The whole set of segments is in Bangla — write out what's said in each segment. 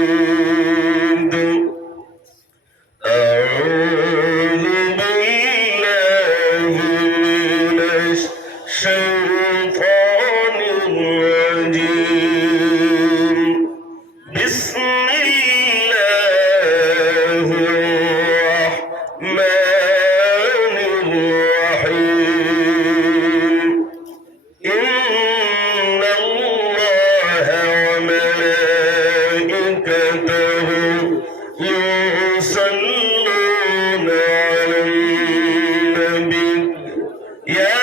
الحميد أعوذ بالله من الشيطان الرجيم بسم الله الرحمن الرحيم إن الله وملائكته يصلون على النبي يا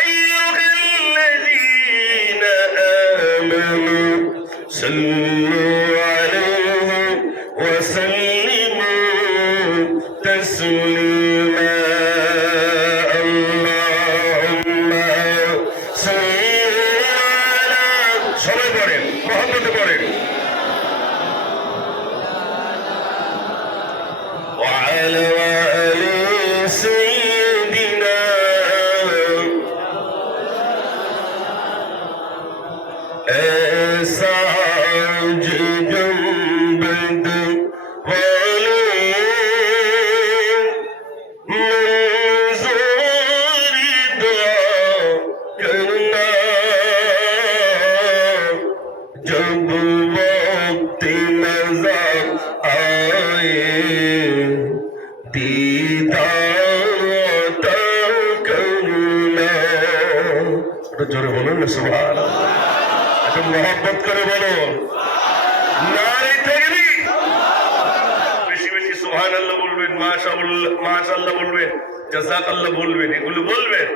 أيها الذين آمنوا صلوا عليه وسلموا تسليما اللهم صل على সবাই পড়েন মহব্বতে পড়েন وعلى آل سيدنا ساجد بدر منظور دعا کرنا جب وقت نظر آئے دیدار عطا کرنا জোরে বলুন না সুবহানাল্লাহ একটু মহব্বত করে বলুন নারে তাকবীর বেশি বেশি সুবহানাল্লাহ বলবেন মাশাআল্লাহ মাশাআল্লাহ বলবেন জাযাকাল্লাহ বলবেন এগুলো বলবেন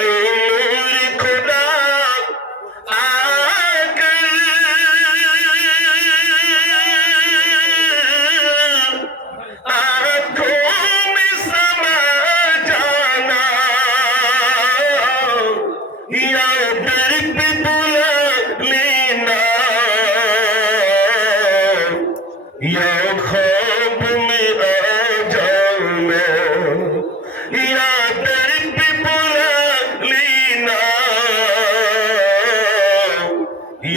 এই নূর খোদা आकर आँखों में समा जाना या दर पे बुला लेना या ख्वाब में आ जाना या दर पे बुला लेना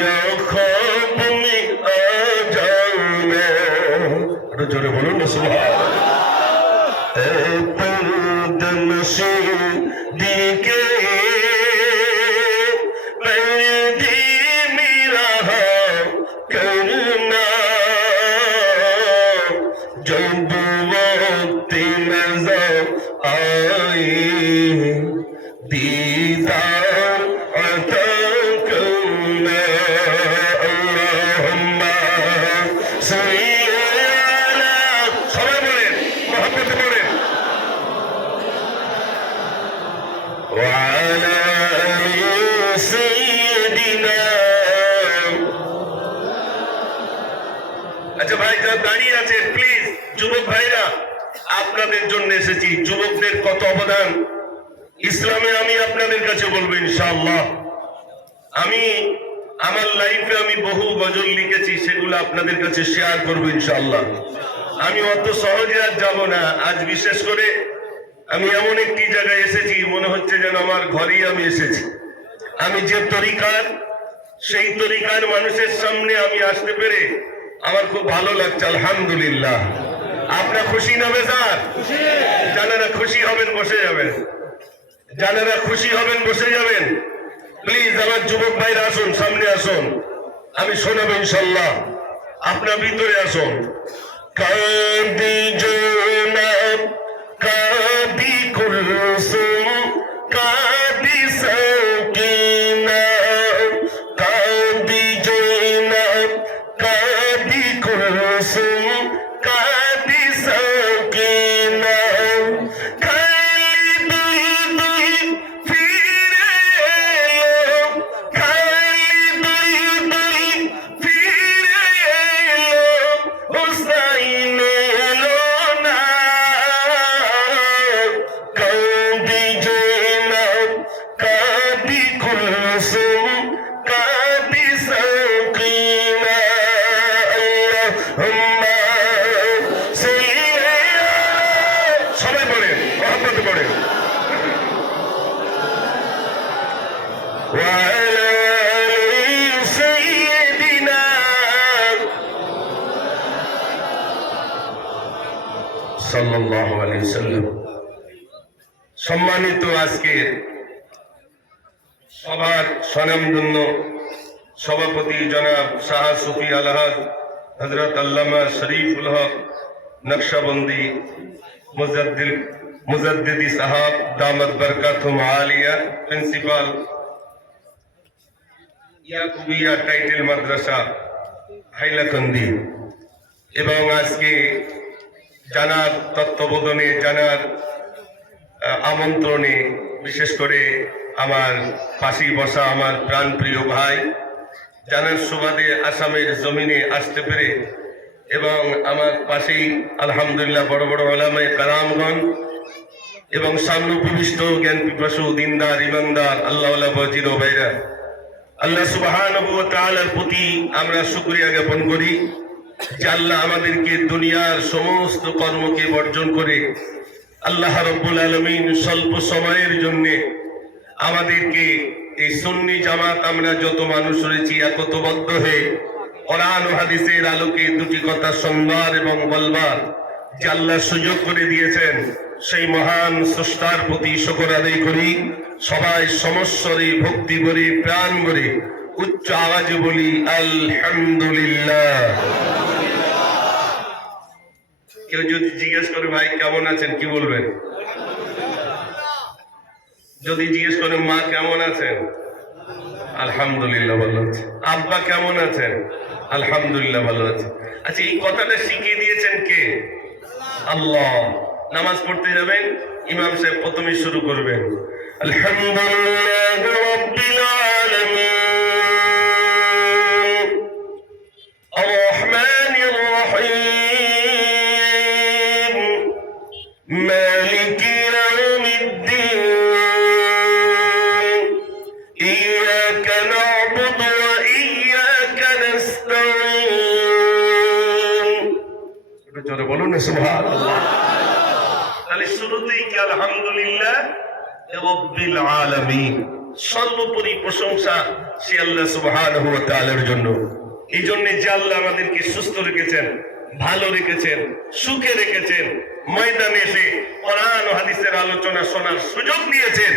या ख्वाब में आ जाना जोरे बोलो ना सुभान पर्दन से दिखे पर्दे में रहा करना जब वक्त नजर आए दीदार अता करना अल्लाहुम्मा सल्ली अला सबाई बोलें मोहब्बत बोलें وعلى آل سيدنا আচ্ছা ভাই যারা দাঁড়িয়ে আছেন প্লিজ যুবক ভাইরা আপনাদের জন্য এসেছি যুবকদের কত অবদান ইসলামে আমি আপনাদের কাছে বলবো ইনশাআল্লাহ আমি আমার লাইফে আমি বহু গজল লিখেছি সেগুলো আপনাদের কাছে শেয়ার করবো ইনশাআল্লাহ আমি অত সহজে আর যাব না আজ বিশেষ করে আমি এমন একটি জায়গায় এসেছি মনে হচ্ছে যেন আমার ঘরেই আমি এসেছি আমি যে তরিকার সেই তরিকার মানুষের সামনে আমি আসতে পেরে আমার খুব ভালো লাগছে আলহামদুলিল্লাহ আপনারা খুশি না বেজার যারা খুশি হবেন বসে যাবেন যারা খুশি হবেন বসে যাবেন প্লিজ আমার যুবক ভাইরা আসুন সামনে আসুন আমি শোনাবো ইনশাআল্লাহ আপনারা ভিতরে আসুন কাঁদি জোনাব কাঁদি কুলসুম কাঁদি সাকিনা কাঁদি জোনাব কাঁদি কুলসুম কাঁদি সাকিনা সাল্লাল্লাহু আলাইহি ওয়াসাল্লাম। সম্মানিত আজকের সবার স্বনামধন্য সভাপতি জনাব শাহ সুফি আলহাজ হযরত আল্লামা শরীফুল হক নকশবন্দি মুজাদ্দিদি সাহাব দামত বরকাতুহুম আলিয়া, প্রিন্সিপাল ইয়াকুবিয়া টাইটেল মাদ্রাসা হাইলাকান্দি, এবং আজকে জানার তত্ত্বাবধানে জানার আমন্ত্রণে বিশেষ করে আমার পাশেই বসা আমার প্রাণপ্রিয় ভাই জানার সুবাদে আসামের জমিনে আসতে পেরে, এবং আমার পাশেই আলহামদুলিল্লাহ বড় বড় ওলামায়ে কারামগণ এবং সামনে উপবিষ্ট জ্ঞান পিপাসু দিনদার ইমানদার আল্লাহওয়ালা বাজির ও ভাইরা, আল্লাহ সুবহানাহু ওয়া তাআলার প্রতি আমরা শুকরিয়া জ্ঞাপন করি যে আল্লাহ আমাদেরকে দুনিয়ার সমস্ত কর্মকে বর্জন করে আল্লাহ রাব্বুল আলামিন স্বল্প সময়ের জন্য আমাদেরকে এই সুন্নি জামাত আমরা যত মানুষ রয়েছি একতাবদ্ধ হয়ে কোরআন ও হাদিসের আলোকে দুটি কথা শুনবার এবং বলবার যে আল্লাহ সুযোগ করে দিয়েছেন, সেই মহান স্রষ্টার প্রতি শুকর আদায় করি। সবাই সমস্বরে ভক্তি করে প্রাণ করে উচ্চ আওয়াজে বলি আলহামদুলিল্লাহ। কেউ যদি জিজ্ঞেস করে ভাই কেমন আছেন, কি বলবেন? যদি জিজ্ঞেস করেন মা কেমন আছেন, আলহামদুলিল্লাহ ভালো আছে। আব্বা কেমন আছেন, আলহামদুলিল্লাহ ভালো আছে। আচ্ছা, এই কথাটা শিখিয়ে দিয়েছেন কে? আল্লাহ। নামাজ পড়তে যাবেন, ইমাম সাহেব প্রথমে শুরু করবেন আলহামদুলিল্লাহ রাব্বিল আলামিন আর রহমানির রহিম মালিকি ইয়াউমিদ্দিন ইয়্যাকা না'বুদু ওয়া ইয়্যাকা নাস্তাঈন। একটু জোরে বলুন না সুবহানাল্লাহ। তাহলে শুরুতেই কি আলহামদুলিল্লাহ রাব্বিল আলামিন, সর্বোপরি প্রশংসা সে আল্লাহ সুবহানাহু ওয়া তাআলার জন্য। এই জন্য যে আল্লাহ আমাদেরকে সুস্থ রেখেছেন, ভালো রেখেছেন, সুখে রেখেছেন, ময়দানে এসে কোরআন ও হাদিসের আলোচনা শোনার সুযোগ দিয়েছেন,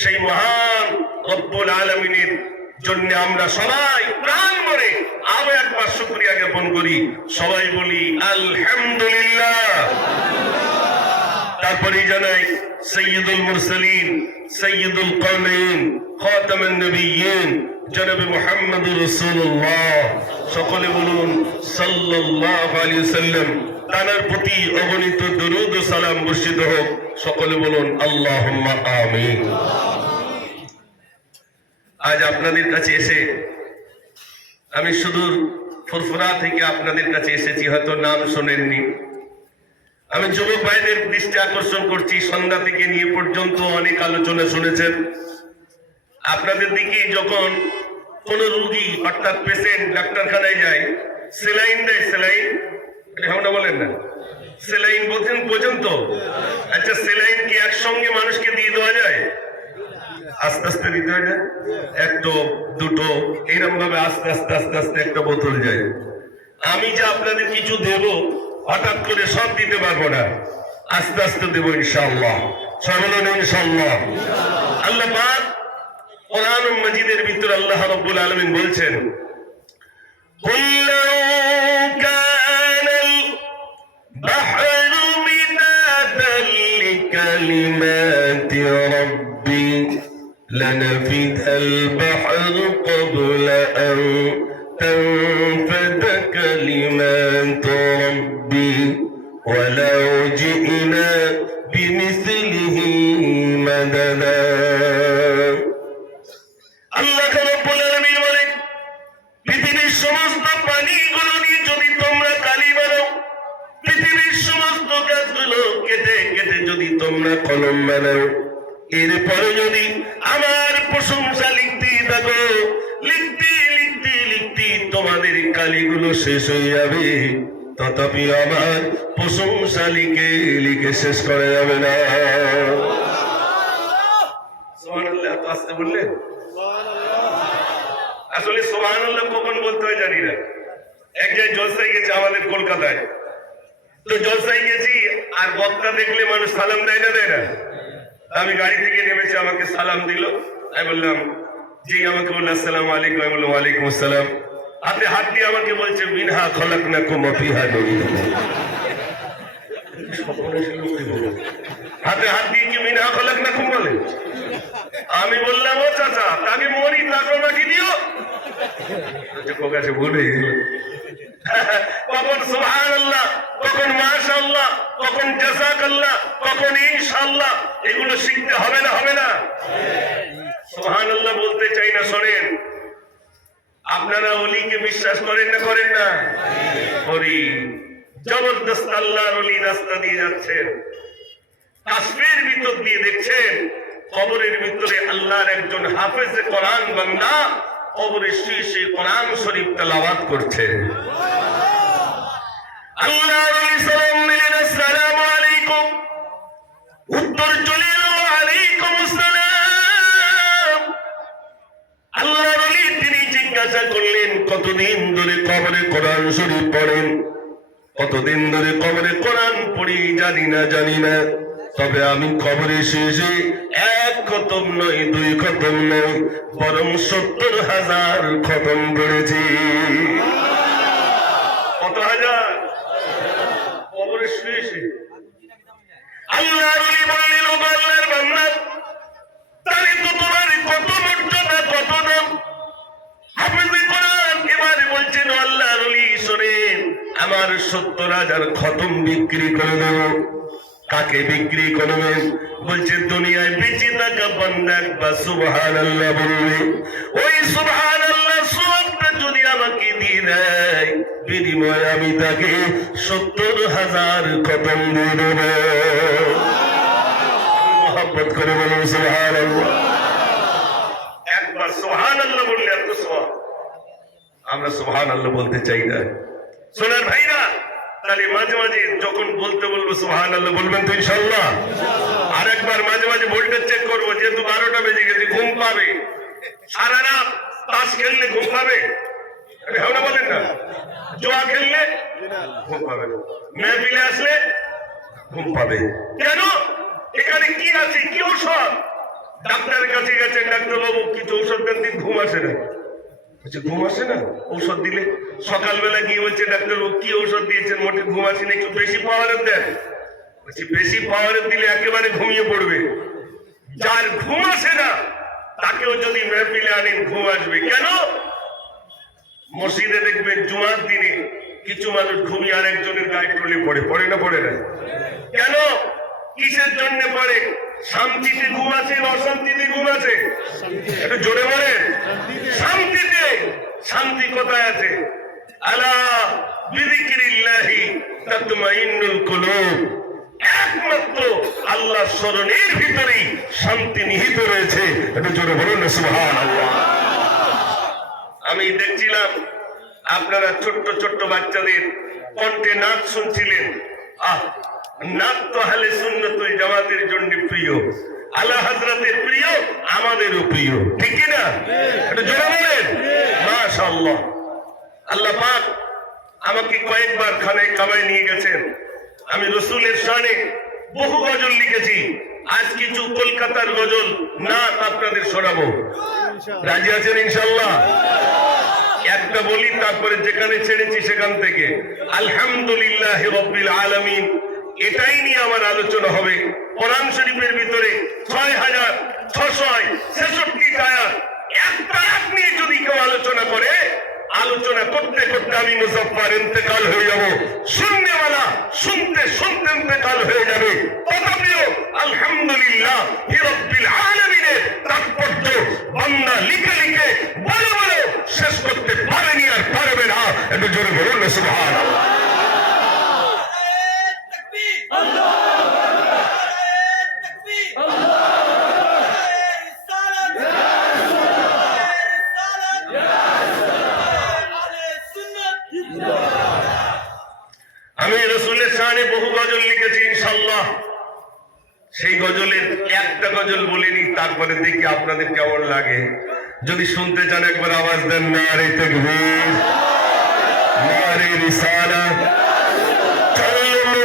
সেই মহান রব্বুল আলামিনের জন্য আমরা সবাই প্রাণ ভরে আরো একবার শুকরিয়া জ্ঞাপন করি। সবাই বলি আলহামদুলিল্লাহ। তারপরে জানাই সৈয়দুল মুরসালিন, সৈয়দুল কাওনাইন, খাতামুন নবিয়্যিন জনাবে মুহাম্মদুর রাসূলুল্লাহ, সকলে বলুন সাল্লাল্লাহু আলাইহি ওয়াসাল্লাম। তার প্রতি অগণিত দরুদ ও সালাম বর্ষিত হোক, সকলে বলুন আল্লাহুম্মা আমিন। আজ আপনাদের কাছে এসে আমি সুদূর ফুরফুরা থেকে আপনাদের কাছে এসেছি, হয়তো নাম শোনেননি। আমি যুবক ভাইদের দৃষ্টি আকর্ষণ করছি, সন্ধ্যা থেকে নিয়ে পর্যন্ত অনেক আলোচনা শুনেছেন। আপনাদের দিকে যখন কোন রোগী অর্থাৎ পেশেন্ট ডাক্তারখানায় যায়, সেলাইন দেয়, সেলাইন এটা বলেন না, সেলাইন বোঝেন পর্যন্ত। আচ্ছা, সেলাইন কি একসঙ্গে মানুষকে দিয়ে দেওয়া যায়? আস্তে আস্তে দিতে হয় না, একটো দুটো এইরকম ভাবে আস্তে আস্তে আস্তে আস্তে একটা বোতল যায়। আমি যে আপনাদের কিছু দেব হঠাৎ করে সব দিতে পারবো না, আস্তে আস্তে দেবো ইনশাআল্লাহ। সর্বজন ইনশাআল্লাহ। আল্লাহ পাক কোরআন মাজিদের ভিতর আল্লাহ রাব্বুল আলামিন বলছেন, কুল্লু কানাল বাহরু মিদাদাল লিকালিমাতি রাব্বি লানাফিদাল বাহরু ক্বাবলা আন তানফাদা কালিমাতু রাব্বি ওয়ালাউ জি'না বিমিসলিহি মাদাদা। আল্লাহ রাব্বুল আলামিন বলেন, পৃথিবীর সমস্ত পানিগুলো নিয়ে যদি তোমরা কালি বানাও, পৃথিবীর সমস্ত গাছগুলো কেটে কেটে যদি তোমরা কলম বানাও, এরপরে যদি আমার প্রশংসা লিখতে থাকো, লিখতে লিখতে লিখতে তোমাদের কালিগুলো শেষ হয়ে যাবে, তথাপি আমার প্রশংসা লিখে লিখে শেষ করা যাবে না। সুবহানাল্লাহ। তো আসতে বললেন, আসলে সুবহানাল্লাহ কখন বলতে হয় জানি না। এক জায়গায় জলসায় গেছে আমাদের কলকাতায়, তো জলসায় গেছি, আর বক্তা দেখলে মানুষ সালাম দেয় না দেয় না? আমি গাড়ি থেকে নেমেছি, আমাকে সালাম দিল। আমি বললাম জি, আমাকে বললো আসসালামু আলাইকুম। আমি বললাম ওয়ালাইকুম আসসালাম। হাতে হাত দিয়ে আমাকে বলছে মিনহা খলাকনাকুম ওয়া ফিহা নুঈদুকুম। হাতে হাত দিয়ে কি মিনহা খলাকনাকুম বলে? আমি বললাম ও চাচা, তাকে মরি তাকে নাকি দিও। কাছে ভুলে গেল। কখন সুবহানাল্লাহ, কখন মাশাআল্লাহ, কখন জাযাকাল্লাহ, কখন ইনশাআল্লাহ, এগুলো শিখতে হবে না হবে না? সুবহানাল্লাহ বলতে চাই না, শোনেন। আপনারা ওলিকে বিশ্বাস করেন না করেন না? করি। জবরদস্ত আল্লাহর ওলি রাস্তা দিয়ে যাচ্ছেন, কাশ্মীর ভিতর দিয়ে দেখছেন কবরের ভিতরে আল্লাহর একজন হাফেজে কোরআন বান্দা কবরে শুয়ে শুয়ে কোরআন শরীফ তেলাওয়াত করছেন। আল্লাহর ওলি সালাম দিলেন আসসালামু আলাইকুম, উত্তর চলে এলো ওয়ালাইকুম আসসালাম। আল্লাহর ওলি তিনি জিজ্ঞাসা করলেন কতদিন ধরে কবরে কোরআন শরীফ পড়েন? কতদিন ধরে কবরে কোরআন পড়ি? জানি না জানি না, তবে আমি কবরে শেষে এক খতম নয়, দুই খতম নয়, বরং ৭০,০০০ খতম করেছি। কত হাজার? কবরে শেষে। আল্লাহর ওলি বললেন ও আল্লাহর বান্দা, তাহলে তো তোমার কত মর্যাদা, কত নাম, হাফেজে কোরআন। এবারে বলছেন আল্লাহর ওলি শোনেন, আমার ৭০,০০০ খতম বিক্রি করে দেব। কাকে বিক্রি করবেন? বলছে দুনিয়ায় বেঁচে থাকা বান্দা একবার সুবহানাল্লাহ বলবে, ওই সুবহানাল্লাহ সওয়াবটা যদি আমাকে দিয়ে দেয়, বিনিময়ে আমি তাকে ৭০,০০০ খতম দিয়ে দেব। মহব্বত করে বলুন সুবহানাল্লাহ। একবার সুবহানাল্লাহ বললে এত সওয়াব। আমরা সুবহানাল্লাহ বলতে চাই না। শোনেন ভাইরা, তাহলে মাঝে মাঝে যখন বলতে বলবো সুবহানাল্লাহ বলবেন তো ইনশাআল্লাহ। আর একবার মাঝে মাঝে ভোল্টেজ চেক করবো, যেহেতু 12টা বেজে গেছে, ঘুম পাবে। সারা রাত তাস খেললে ঘুম পাবে? হ্যাঁ না বলেন না? জুয়া খেললে ঘুম পাবে না, মেহফিলে আসলে ঘুম পাবে। কেন? এখানে কি আছে, কি ঔষধ? ডাক্তারের কাছে গেছেন, ডাক্তার বাবু কিছু ঔষধ দেন, দিন ঘুম আসে না। ঘুম আসে না, ঔষধ দিলে সকালবেলা গিয়ে বলছে ডাক্তার ও কি ঔষধ দিয়েছেন, মোটে ঘুম আসে না, একটু বেশি পাওয়ারের দেন। বলছি বেশি পাওয়ারের দিলে একেবারে ঘুমিয়ে পড়বে। যার ঘুম আসে না তাকেও যদি মেহফিলে আনেন ঘুম আসবে। কেন? মসজিদে দেখবেন জুমার দিনে কিছু মানুষ ঘুমিয়ে আরেকজনের গায়ে টলে পড়ে, পড়ে না পড়ে না? কেন? কিসের জন্য পড়ে? শান্তিতে ঘুম আছে না অশান্তিতে ঘুম আছে? একটু জোরে বলেন। শান্তিতে। শান্তি কোথায় আছে? আলা বিযিকরিল্লাহি তাতমাইন্নুল কুলুব। একমাত্র আল্লাহ স্মরণের ভিতরেই শান্তি নিহিত রয়েছে। একটু জোরে বলুন না সুবহানাল্লাহ। আমি দেখছিলাম আপনারা ছোট্ট ছোট্ট বাচ্চাদের কণ্ঠে নাচ শুনছিলেন। নাচ তো আহলে সুন্নাত ওয়াল জামাতের জন্য প্রিয়, আলা হযরতের প্রিয়, আমাদেরও প্রিয়, ঠিক কি না? একটু জোরে বলেন মাশাআল্লাহ। আল্লাহ পাক আমাকে কয়েকবার খানায় কাবায় নিয়ে গেছেন। আমি রাসূলের শানে বহু গজল লিখেছি। আজ কিছু কলকাতার গজল নাচ আপনাদের শোনাবো। রাজি আছেন ইনশাআল্লাহ? একটা বলি, তারপরে যেখানে ছেড়েছি সেখান থেকে। আলহামদুলিল্লাহ রাব্বিল আলামিন, এটাই নিয়ে আমার আলোচনা হবে। কোরআন শরীফের ভিতরে ৬,৬৬৬ আয়াত, একটা আয়াত নিয়ে যদি কেউ আলোচনা করে, আলোচনা করতে করতে আমি মুজাফফর ইন্তেকাল হয়ে যাব, শুননেওয়ালা শুনতে শুনতে ইন্তেকাল হয়ে যাবে। তথাপিও আলহামদুলিল্লাহ রাব্বিল আলামিনের তাৎপর্য বান্দা লিখে লিখে বলে বলে শেষ করতে পারেনি আর পারবে না। একটু জোরে বলুন না সুবহানাল্লাহ। আমি রাসূলের শানে বহু গজল লিখেছি ইনশাআল্লাহ। সেই গজলের একটা গজল বলিনি, তারপরে দেখি আপনাদের কেমন লাগে। যদি শুনতে চান একবার আওয়াজ দেন, নারে তাকবীর, নারে রিসালাত, চলো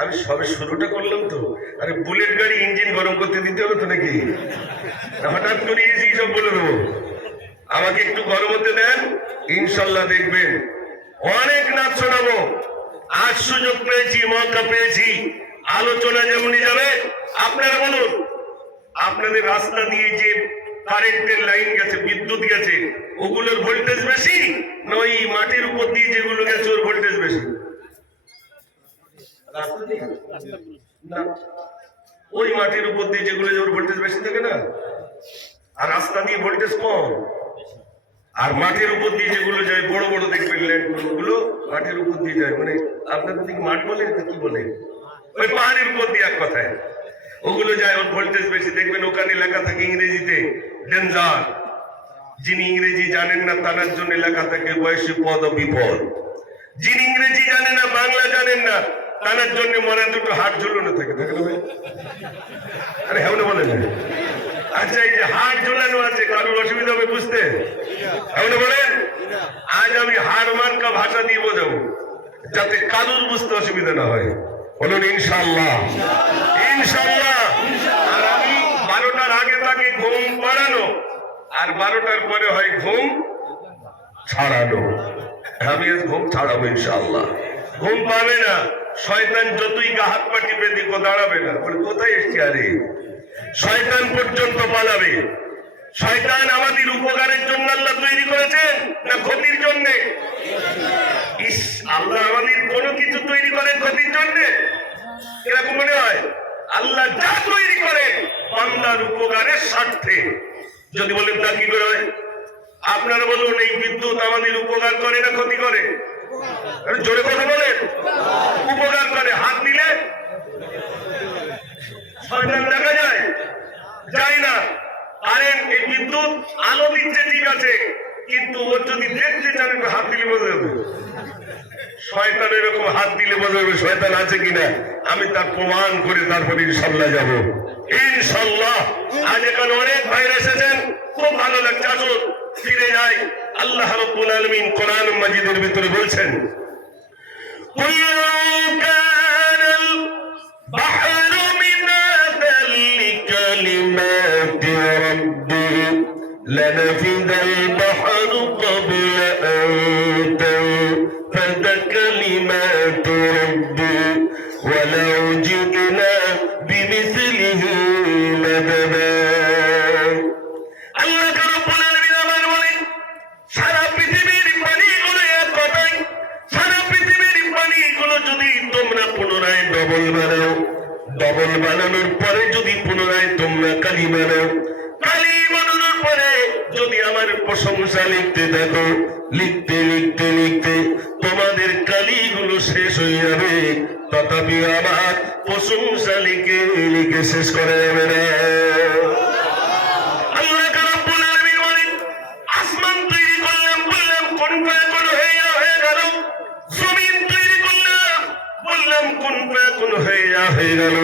আমি সবে শুরুটা করলাম তো। আরে বুলেট গাড়ি ইঞ্জিন গরম করতে দিতে হবে তো নাকি? হঠাৎ করে এসে সব বলে দেবো? আমাকে একটু গরম হতে দেন, ইনশাল্লাহ দেখবেন অনেক নাচ শোনাবো। আজ সুযোগ পেয়েছি, মৌকা পেয়েছি, আলোচনা যেমনই যাবে। আপনারা বলুন, আপনাদের রাস্তা দিয়ে যে কারেন্টের লাইন গেছে, বিদ্যুৎ গেছে, ওগুলোর ভোল্টেজ বেশি না ওই মাটির উপর দিয়ে যেগুলো গেছে ওর ভোল্টেজ বেশি? না, ওই মাটির উপর দিয়ে যেগুলো ওর ভোল্টেজ বেশি থাকে না, আর রাস্তা দিয়ে ভোল্টেজ কম। আর মাটির উপর দিয়ে যেগুলো যায়, বড় বড় দেখবেন ল্যান্ডগুলো মাটির উপর দিয়ে যায়, মানে আপনাদের দিকে মাঠ বলে কি বলে, ওই পাহাড়ের উপর দিয়ে এক কথায় ওগুলো যায়, ওর ভোল্টেজ বেশি। দেখবেন ওখানে লেখা থাকে ইংরেজিতে ডেঞ্জার। যিনি ইংরেজি জানেন না তার জন্য লেখা থাকে বয়সী পদ ও বিপদ। যিনি ইংরেজি জানেন না, বাংলা জানেন না, তার জন্য মনে দুটো হাত ঝুলানো থাকে। দেখেন ভাই, আরে হ্যাঁ বলেন। আচ্ছা, এই যে হাত ঝুলানো আছে, কারোর অসুবিধা হবে বুঝতে? এমন বলেন। আজ আমি হাড় মার্কা ভাষা দিয়ে বোঝাবো যাতে কারোর বুঝতে অসুবিধা না হয়। বলুন ইনশাআল্লাহ, ইনশাআল্লাহ। আর আমি 12টার আগে তাকে ঘুম পাড়ানো, আর 12টার পরে হয় ঘুম ছাড়ানো। আমি আজ ঘুম ছাড়াবো ইনশাআল্লাহ। ঘুম পাবে না, শয়তান যতই গা হাত পা টিপে দিক দাঁড়াবে না। কোথায় এসছি? আরে শয়তান পর্যন্ত পালাবে। শয়তান আমাদের উপকারের জন্য আল্লাহ তৈরি করেছেন না ক্ষতির জন্য? আল্লাহ আমাদের কোনো কিছু তৈরি করেন ক্ষতির জন্য? এরকম মনে হয়? আল্লাহ যা তৈরি করে বান্দার উপকারের স্বার্থে। যদি বলেন তা কি করে হয়? আপনারা বলুন, এই বিদ্যুৎ আমাদের উপকার করে না ক্ষতি করে? জোরে কথা বলেন। উপকার করে। হাত দিলে শয়তান দেখা যায়? যায় না। কারেন্ট, এই বিদ্যুৎ আলো দিচ্ছে ঠিক আছে, কিন্তু ও যদি দেখতে চান হাত দিলে বোঝা যাবে। শয়তান এরকম হাত দিলে বোঝা যাবে শয়তান আছে কিনা। আমি তার প্রমাণ করে তারপরে ইনশাল্লাহ যাবো ইনশাল্লাহ। আজ এখানে অনেক ভাইরা এসেছেন, খুব ভালো লাগছে। আসুন ফিরে যাই। আল্লাহ রাব্বুল আলামিন কোরআন মাজিদের ভিতরে বলছেন, لنفد البحر قبل أن تنفد كلمات ربي ولو جئنا بمثله مددا। আল্লাহ রাব্বুল আলামিন আমার বলেন, সারা পৃথিবীর পানিগুলো এক কথায়, সারা পৃথিবীর পানিগুলো যদি তোমরা পুনরায় ডবল বানাও, ডবল বানানোর পরে যদি পুনরায় তোমরা কালি বানাও, কালি বানানোর পরে যদি আমার প্রশংসা লিখতে দেখো, লিখতে লিখতে লিখতে তোমাদের কালিগুলো শেষ হয়ে যাবে, তথাপি আমার প্রশংসা লিখে লিখে শেষ করা যাবে না। আল্লাহ রাব্বুল আলামিন বলেন, আসমান তৈরি করলাম, বললাম কোন ফায়াকুন হয়ে গেল। জমিন তৈরি করলাম, বললাম কোন ফায়াকুন হয়ে গেল।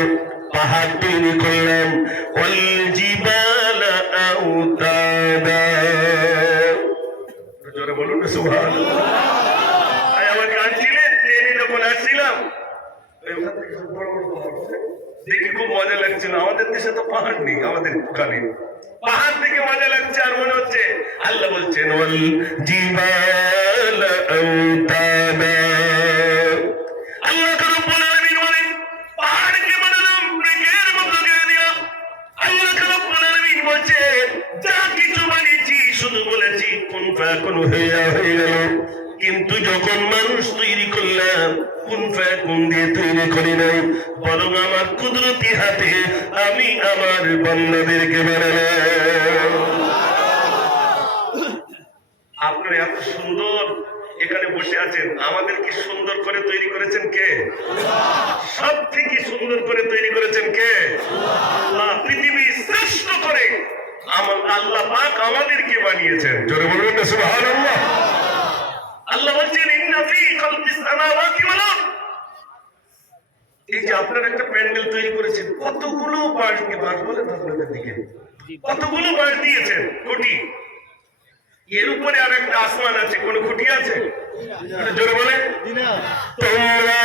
পাহাড় তৈরি করলাম, ওয়াল জিবালা আওতাদা। জোরে বলুন সুবহানাল্লাহ। আয় আমার গান ছিলেন ট্রেনে যখন আসছিলাম, দেখে খুব মজা লাগছিল। আমাদের দেশে তো পাহাড় নেই, আমাদের ওখানে পাহাড় থেকে মজা লাগছে। আর মনে হচ্ছে আল্লাহ বলছেন, ওয়াল জিবালা আওতাদা। আল্লাহ রাব্বুল আলামিন বলেন, পাহাড়কে বানালাম, মেঘের মতো করে দিলাম। আল্লাহ রাব্বুল আলামিন বলছেন, যা কিছু বানিয়েছি শুধু বলেছি কোন ফায়াকুন হয়ে গেল। কিন্তু যখন মানুষ তৈরি করলাম, কোন ফায়াকুন দিয়ে তৈরি করি নাই, বরং আমার কুদরতি হাতে আমি আমার বান্দাদেরকে বানালাম। আপনারা এত সুন্দর এখানে বসে আছেন, আমাদেরকে সুন্দর করে তৈরি করেছেন কে? সব থেকে সুন্দর করে তৈরি করেছেন কে? আল্লাহ। পৃথিবী শ্রেষ্ঠ করে আল্লাহ পাক আমাদেরকে বানিয়েছেন। জোরে বলুন না সুবহানাল্লাহ। আল্লাহ বলছেন, ইন্না ফি খালকিস সামাওয়াতি ওয়াল আরদ। এই যে আপনারা একটা প্যান্ডেল তৈরি করেছেন, কতগুলো বাঁশকে, বাঁশ বলেন আপনাদের দিকে, কতগুলো বাঁশ দিয়েছেন, খুঁটি। এর উপরে আর একটা আসমান আছে, কোন খুঁটি আছে? জোরে বলেন। তোমরা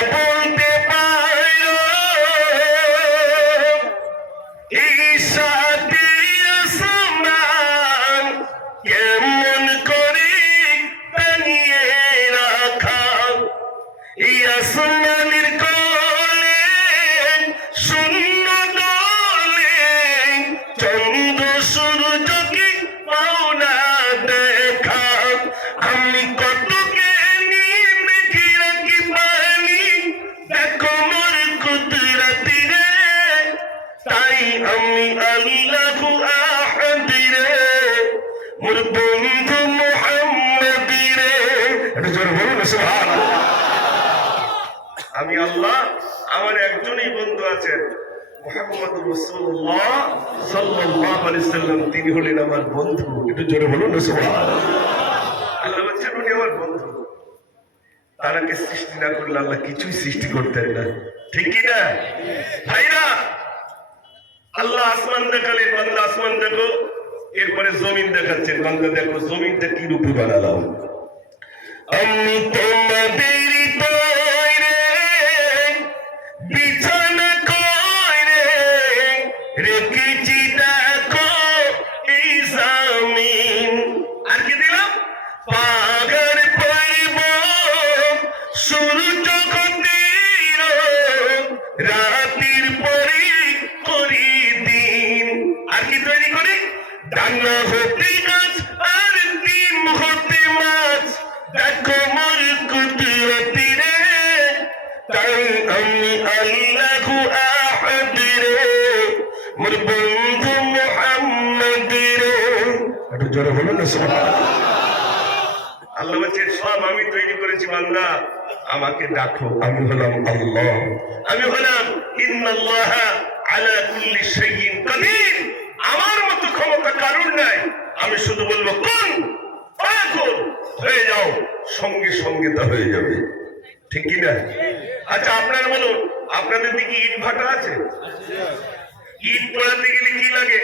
বন্ধু মুহাম্মদী রে, একটু জোরে বলুন না সুবহানাল্লাহ। আমি আল্লাহ, আমার একজনই বন্ধু আছেন, মুহাম্মদুর রাসূলুল্লাহ সাল্লাল্লাহু আলাইহি সাল্লাম, তিনি হলেন আমার বন্ধু। একটু জোরে বলুন না সুবহানাল্লাহ। আল্লাহ বলছেন উনি আমার বন্ধু। তারাকে সৃষ্টি না করলে আল্লাহ কিছুই সৃষ্টি করতেন না, ঠিক কি না ভাইরা? আল্লাহ আসমান দেখালেন, বান্দা আসমান দেখো, এরপরে জমিন দেখাচ্ছেন, বান্দা দেখো জমিনটা কি রূপে বানালাম। আমি তোমাদের তৈরে বিছানা করে রেখেছি, দেখো এই জমিন। আর কি দিলাম? পাহাড় পর্বত, সূর্য গতির, রাতের পরে করি দিন। আর কি তৈরি করি? ডানা হতে গাছ আর ডিম হতে মাছ, দেখো মোর কুদরতি রে, তাই আমি আল্লাহু আহাদ রে, মোর বন্ধু মুহাম্মদ রে। একটু জোরে বলুন না সুবহানাল্লাহ। আল্লাহ বলছেন সব আমি তৈরি করেছি, বান্দা আমাকে ডাকো, আমি হলাম আল্লাহ, আমি হলাম ইন্নাল্লাহা আলা কুল্লি শাইইন কাদির। আমার মতো ক্ষমতা কারণ নাই, আমি শুধু বলবো কোন ফায়াকুন, হয়ে যাও, সঙ্গে সঙ্গে তা হয়ে যাবে, ঠিক কি না? আচ্ছা আপনারা বলুন, আপনাদের দিকে ইট ভাটা আছে? ইট পোড়াতে গেলে কি লাগে?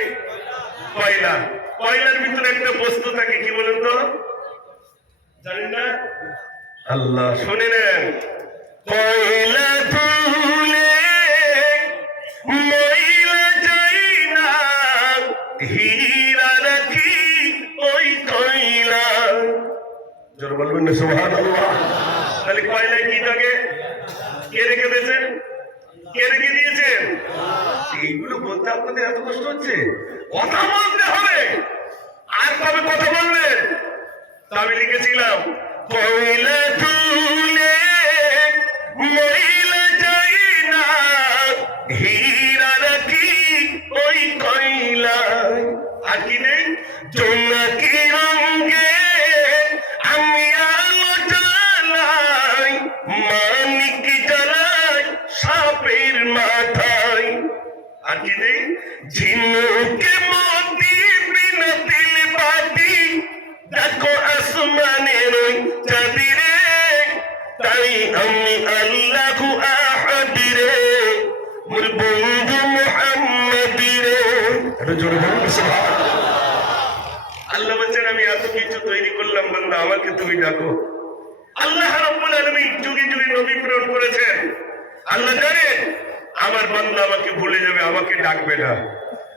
কয়লা। কয়লার ভিতরে একটা বস্তু থাকে, কি বলুন তো? জানেন না? আল্লাহ শুনে নেন, কয়লা তুলে ময়লা যাই না, হীরা রাখি ওই কয়লা। জোরে বলবেন না সুবহানাল্লাহ। তাহলে কয়লায় কি থাকে? কে রেখে দিয়েছেন? কে রেখে দিয়েছেন? এইগুলো বলতে আপনাদের এত কষ্ট হচ্ছে? কথা বলতে হবে। আর কবে কথা বলবেন? আমি লিখেছিলাম, কয়লা তুলে ময়লা যাই না, হীরা রাখি ওই কয়লায়। আর কি নেই? জোনাকি রঙে আমি আলো জ্বালাই, মানিক জ্বালাই সাপের মাথায়। আর কি নেই? ঝিনুকে মতি বিনা তিল বাতি, দেখো আসমানের ওই চাঁদি রে, তাই আমি আল্লাহু আহাদ রে, মোর বন্ধু মুহাম্মদ রে। এটা জোরে বলুন সুবহানাল্লাহ। আল্লাহ বলেন আমি এত কিছু তৈরি করলাম, বান্দা আমাকে তুমি ডাকো। আল্লাহ রাব্বুল আলামিন যুগে যুগে নবী প্রেরণ করেছেন। আল্লাহ জানেন আমার বান্দা আমাকে ভুলে যাবে, আমাকে ডাকবে না।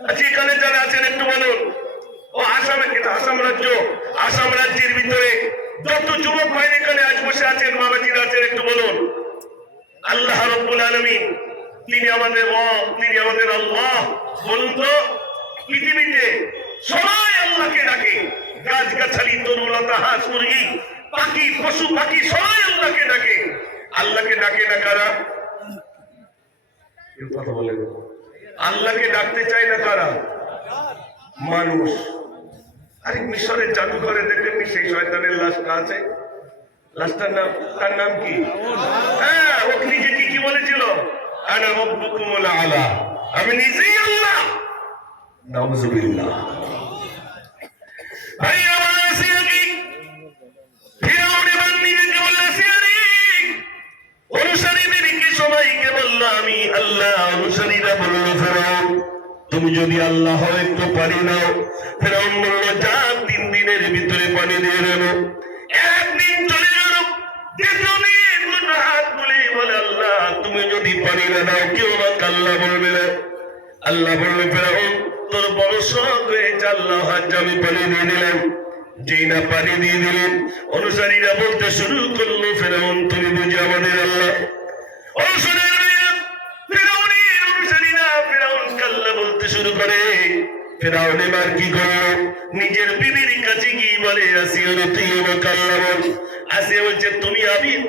আচ্ছা এখানে যারা আছেন একটু বলুন, ও আসামে, এটা আসাম রাজ্য, আসাম রাজ্যের ভিতরে যত যুবক ভাই এখানে আজ বসে আছেন, বাবাজিরা আছেন, একটু বলুন আল্লাহ রাব্বুল আলামিন তিনি আমাদের রব, তিনি আমাদের আল্লাহ। বলুন তো, পৃথিবীতে সবাই আল্লাহকে ডাকে, গাছ গাছালি, তরুলতা, হাঁস মুরগি, পাখি, পশু পাখি সবাই আল্লাহকে ডাকে। আল্লাহকে ডাকে না কারা? কথা বলে আল্লাহকে ডাকতে চায় না কারা? মানুষ। আরে মিশরের জাদুঘরে দেখেননি সেই শয়তানের লাশটা আছে? লাশটার নাম, তার নাম কি? হ্যাঁ, ও নিজে কি বলেছিল? আনা রাব্বুকুমুল আলা, আমি নিজেই আল্লাহ। নাউযুবিল্লাহ। ভাই আমার আসিয়া কি ফিরাউন এবার নিজেকে বলল সিয়ারি, অনুসারীদেরকে সবাইকে বলল আমি আল্লাহ। অনুসারীরা বলল ফেরাউন তুমি যদি আল্লাহ হয় একটু পানি নাও। ফেরাউন বলল যা, 3 দিনের ভিতরে পানি দিয়ে দেব। একদিন চলে গেল, হাত তুলে বলে আল্লাহ তুমি যদি পানি না দাও কেউ আমাকে আল্লাহ বলবে না। আল্লাহ বলল ফেরাউন তোর বড় শখ হয়েছে, আল্লাহ আজ আমি পানি দিয়ে দিলাম। যেই না পানি দিয়ে দিলেন, অনুসারীরা বলতে শুরু করলো ফেরাউন তুমি বুঝি আমাদের আল্লাহ। বলতে শুরু করে। ফেরাউন এবার কি করলো? নিজের বিবির কাছে গিয়ে বলে আসিয়া তুই আমাকে আল্লাহ বল। আসিয়া বলছে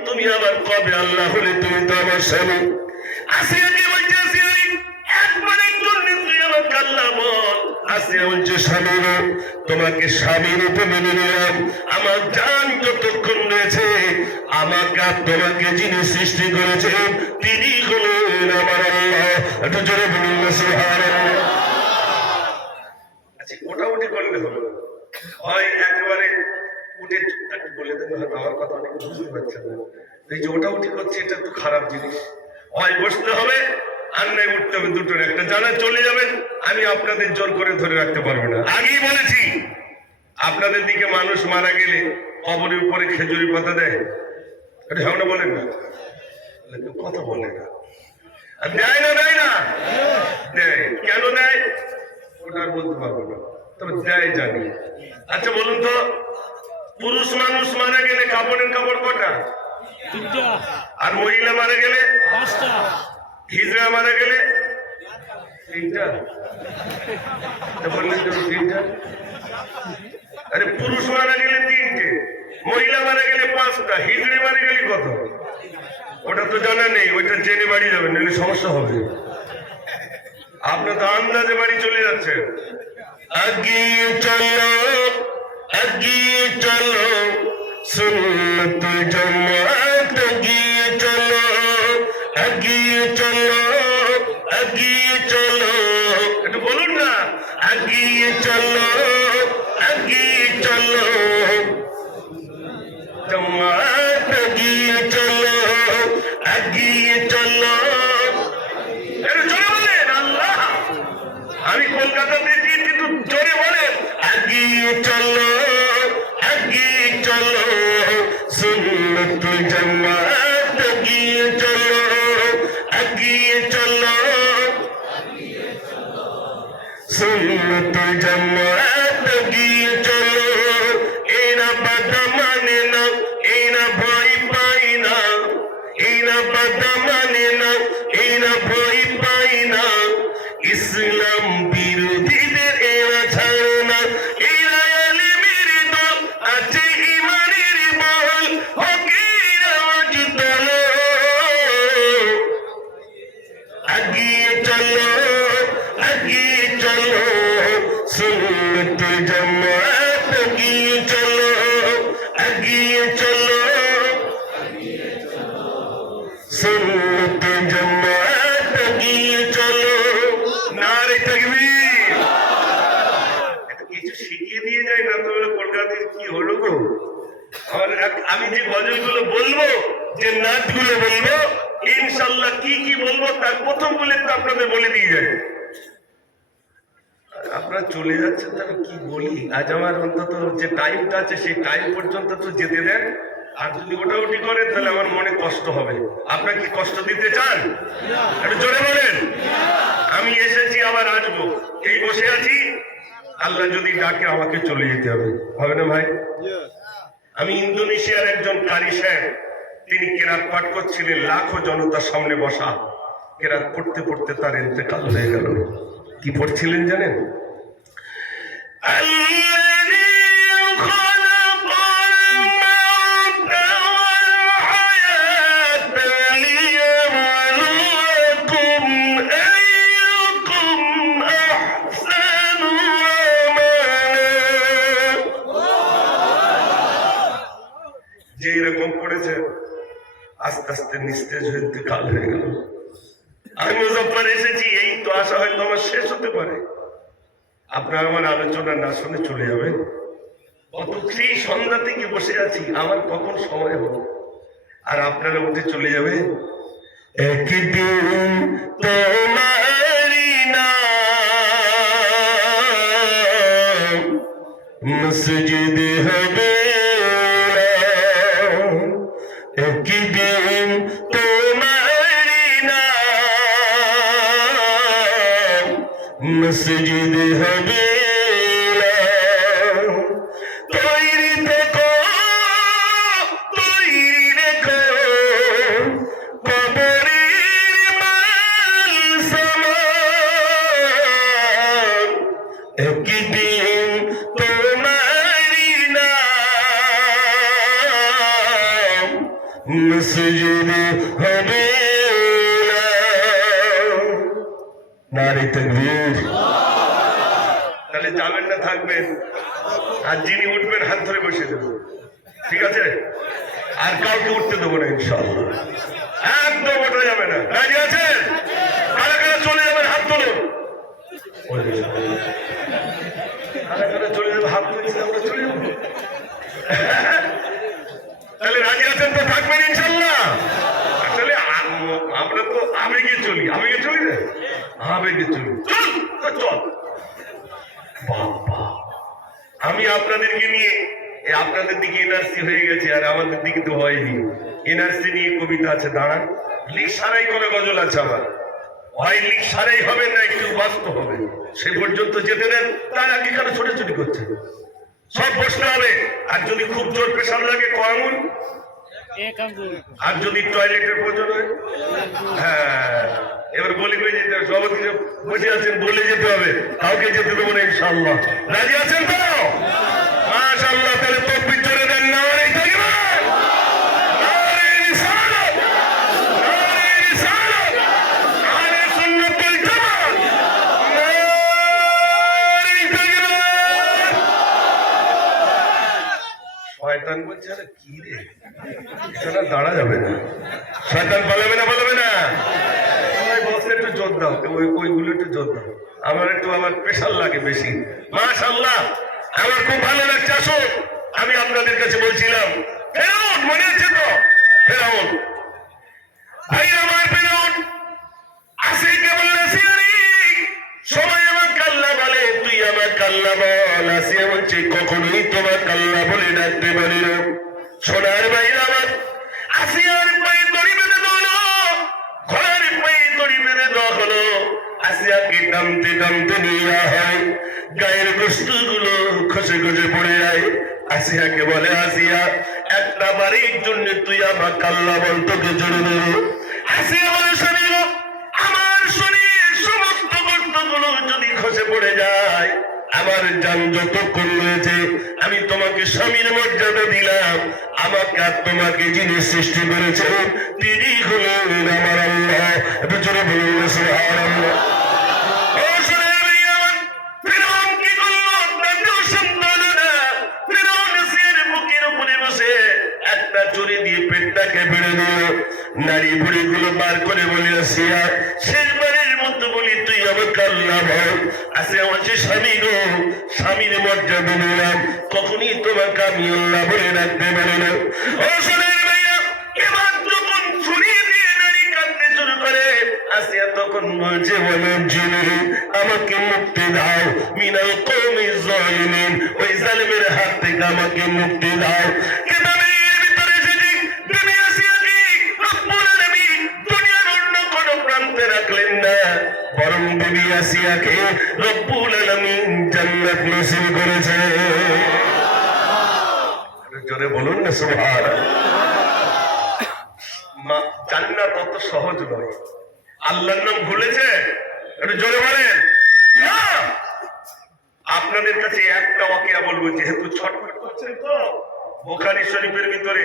তুমি আবার কবে আল্লাহ হলে? তুমি তো আমার স্বামী। আসিয়াকে বলছে একবারের জন্য তুই আমাকে আল্লাহ বল, আজকে বলছে স্বামীর, তোমাকে স্বামী রূপে মেনে নিলাম। আমার জান যতক্ষণ রয়েছে, আমাকে আর তোমাকে যিনি সৃষ্টি করেছেন তিনি হলেন আমার আল্লাহ। একটু জোরে বলুন না সুবহানাল্লাহ। আচ্ছা, ওটাউটি করলে হবে, হয় একেবারে উঠে একটু বলে দেন, হয়তো আমার কথা অনেক বুঝতে পারছেন না। এই যে ওটাউটি করছে এটা তো খারাপ জিনিস। হয় বসতে হবে আর নাই উঠতে হবে, দুটোর একটা। জানা চলে যাবেন, আমি আপনাদের জোর করে ধরে রাখতে পারবো না। আগেই বলেছি, আপনাদের দিকে মানুষ মারা গেলে কবরের উপরে খেজুরি পাতা দেয়, এটা সামনে বলেন না, কথা বলে না, দেয় না? দেয় না? দেয়। কেন দেয় ওটা আর বলতে পারবো না, তবে দেয় জানি। আচ্ছা বলুন তো, পুরুষ মানুষ মারা গেলে কাপড়ের কাপড় কটা? আর মহিলা মারা গেলে? হিজড়া মারা গেলে তিনটা। বললেন তিনটা? আরে পুরুষ মারা গেলে তিনটে, মহিলা মারা গেলে পাঁচটা, হিজড়ি মারা গেলে কত? ওটা তো জানা নেই, ওইটা জেনে বাড়ি যাবেন, নাহলে সমস্যা হবে। আপনার তো আন্দাজে বাড়ি চলে যাচ্ছে। আগিয়ে চলো, আগিয়ে চলো, সুন্নত জামাত আগিয়ে চলো, আগিয়ে চলো, আগিয়ে চলো। একটু বলুন না, আগিয়ে চলো, আগিয়ে চলো, জামাত আগিয়ে চলো, আগিয়ে চলো। একটু জোরে বলেন আল্লাহ। আমি কলকাতাতে যেতে একটু জোরে বলেন, আগিয়ে চলো, আগিয়ে চলো, সুন্নত জামাত আগিয়ে চলো, আগিয়ে চলো, সুন্নত জামাত আগিয়ে চলো। এরা বাধা মানে না, এরা ভয় পাই না, এরা বাধা মানে না, এরা ভয় পাই না। ইসলাম বিরোধীদের এরা ছাড়ে না, এরা আলেমের দল, আছে ইমানের বল, হকের আওয়াজ তোলো। আগিয়ে চলো, আগিয়ে চলো, সুন্নত জামাত আগিয়ে চলো, আগিয়ে চলো, সুন্নত জামাত আগিয়ে চলো। নারে তাকবীর। এটা কিছু শিখিয়ে দিয়ে যায় না তো, কলকাতায় কি হলো গো? আমি যে গজলগুলো বলবো, যে নাচগুলো বলবো, ইনশাল্লাহ কি কি বলবো তার প্রথম বলে তো আপনাদের বলে দিয়ে যায়। আপনারা চলে যাচ্ছেন, তাহলে কি বলি? আজ আমার অন্তত যে টাইমটা আছে সেই টাইম পর্যন্ত তো যেতে দেন। আর যদি ওটাউটি করেন তাহলে আমার মনে কষ্ট হবে। আপনারা কি কষ্ট দিতে চান? একটু জোরে বলেন। আমি এসেছি, আবার আসবো, এই বসে আছি, আল্লাহ যদি ডাকে আমাকে চলে যেতে হবে, হবে না ভাই? আমি ইন্দোনেশিয়ার একজন কারি সাহেব, তিনি কেরাত পাঠ করছিলেন, লাখো জনতার সামনে বসা। কেরাত পড়তে পড়তে তার ইন্তেকাল হয়ে গেল। কি পড়ছিলেন জানেন? যে এরকম পড়েছে, আস্তে আস্তে নিস্তেজ হয়ে ইন্তেকাল হয়ে গেল। আমি মুজফ্ফর এসেছি, এই তো আশা হয়তো আমার শেষ হতে পারে। আপনারা আমার আলোচনা না শুনে চলে যাবেন। অত সেই সন্ধ্যা থেকে বসে আছি, আমার কখন সময় হলো, আর আপনারা উঠে চলে যাবেন। একদিন তোমারি নাম মসজিদ হবে, একদিন তোমারি নাম মসজিদ হবে। তৈরি থেকো, তৈরি রেখো, কবরের মাল সামান। একদিন তোমারি নাম মসজিদ হবে। নারে তাকবীর। তাহলে যাবেন না থাকবেন? আর যিনি উঠবেন হাত ধরে বসে দেবো, ঠিক আছে? আর কাউকে উঠতে দেবো না ইনশাআল্লাহ, একদম ওঠা যাবে না। রাজি আছেন? কারা কারা চলে যাবেন হাত তুলুন। কারা কারা চলে যাবে হাত তুলছি, আমরা চলে যাবো। তাহলে রাজি আছেন তো? থাকবেন ইনশাআল্লাহ। আসলে আমরা তো আবেগে চলি, আবেগে চলি না, আবেগে চলি। চল চল বাবা, আমি আপনাদেরকে নিয়ে, আপনাদের দিকে এনআরসি হয়ে গেছে আর আমাদের দিকে তো হয়নি। এনআরসি নিয়ে কবিতা আছে, দাঁড়ান। লিখ সারাই করে গজল আছে আমার, হয় লিখ সারাই হবে না একটু বাস্তব হবে, সে পর্যন্ত যেতে দেন। তার আগে কেন ছোটাছুটি করছে? সব বসতে হবে। আর যদি খুব জোর প্রেশার লাগে কয়ামুন, আর যদি টয়লেটের প্রয়োজন হয়, হ্যাঁ এবার বলে করে যেতে হবে। সভাপতি বসে আছেন, বলে যেতে হবে, কাউকে যেতে দেবো না ইনশাআল্লাহ। রাজি আছেন তো? মাশাআল্লাহ। তাহলে তকবীর জোরে দেন। নারে তাকবীর, নারে রিসালাত, নারে রিসালাত, আহলে সুন্নাত ওয়াল জামাত, নারে তাকবীর। শয়তান বলছে আরে কি রে, এটা দাঁড়া যাবে না। শয়তান পালাবে না, পালাবে না। একটু জোর দাও, ওইগুলো একটু জোর দাও। আমার একটু আমার প্রেশার লাগে বেশি। মাশাআল্লাহ, আমার খুব ভালো লাগছে। আসুন, আমি আপনাদের কাছে বলছিলাম ফেরাউন, মনে আছে তো? ফেরাউন ভাই আমার, ফেরাউন আসে কেবল আসিয়ারি, সবাই আমার কাল্লা বলে, তুই আমার কাল্লা বল। আসিয়া বলছে কখনোই তোমার কাল্লা বলে ডাকতে পারি না। সোনার ভাই আমার, আসিয়ার পায়ে দড়ি বেঁধে দৌড়ো, ঘোড়ার পায়ে দড়ি বেঁধে দেওয়া হলো। আসিয়াকে টানতে টানতে নিয়ে হয়, গায়ের বস্তুগুলো খসে খসে পড়ে যায়। আসিয়াকে বলে, আসিয়া একটা বাড়ির জন্য তুই আমার কাল্লা বল, তোকে জড়ে দেবো। আসিয়া বলে, স্বামী গো, আমার শরীর সমস্ত বস্তুগুলো যদি খসে পড়ে যায়, আমার জান যতক্ষণ রয়েছে, আমি তোমাকে স্বামীর মর্যাদা দিলাম। আমাকে আর তোমাকে যিনি সৃষ্টি করেছেন তিনি হলেন আমার আল্লাহ। একটু জোরে বলুন সুবহানাল্লাহ। একটা চুরি দিয়ে পেটটাকে বেড়ে দিল। নারী বুড়ি গুলো বার করে বলে, আসিয়া শেষবারের মতো বলি, তুই আমাকে আল্লাহ বল। আসিয়া বলছে, স্বামী গো, স্বামীর মর্যাদা দিলাম, কখনই তোমাকে আমি আল্লাহ বলে রাখতে পারি না। ও সোনার ভাইয়া, এবার যখন ছুরি দিয়ে নারী কাঁদতে শুরু করে, আসিয়া তখন বলছে, বলেন যিনি আমাকে মুক্তি দাও, মিনাল কওমি যালিমিন, ওই জালিমের হাত থেকে আমাকে মুক্তি দাও। বরং বিবি আসিয়াকে রব্বুল আলামিন জান্নাত নসিব করেছে। জোরে বলুন না সুবহানাল্লাহ। জান্নাত অত সহজ নয়। আল্লাহর নাম ভুলেছে? একটু জোরে বলেন না। আপনাদের কাছে একটা ওয়াকিয়া বলবো, যেহেতু ছটফট করছেন তো, বুখারী শরীফের ভিতরে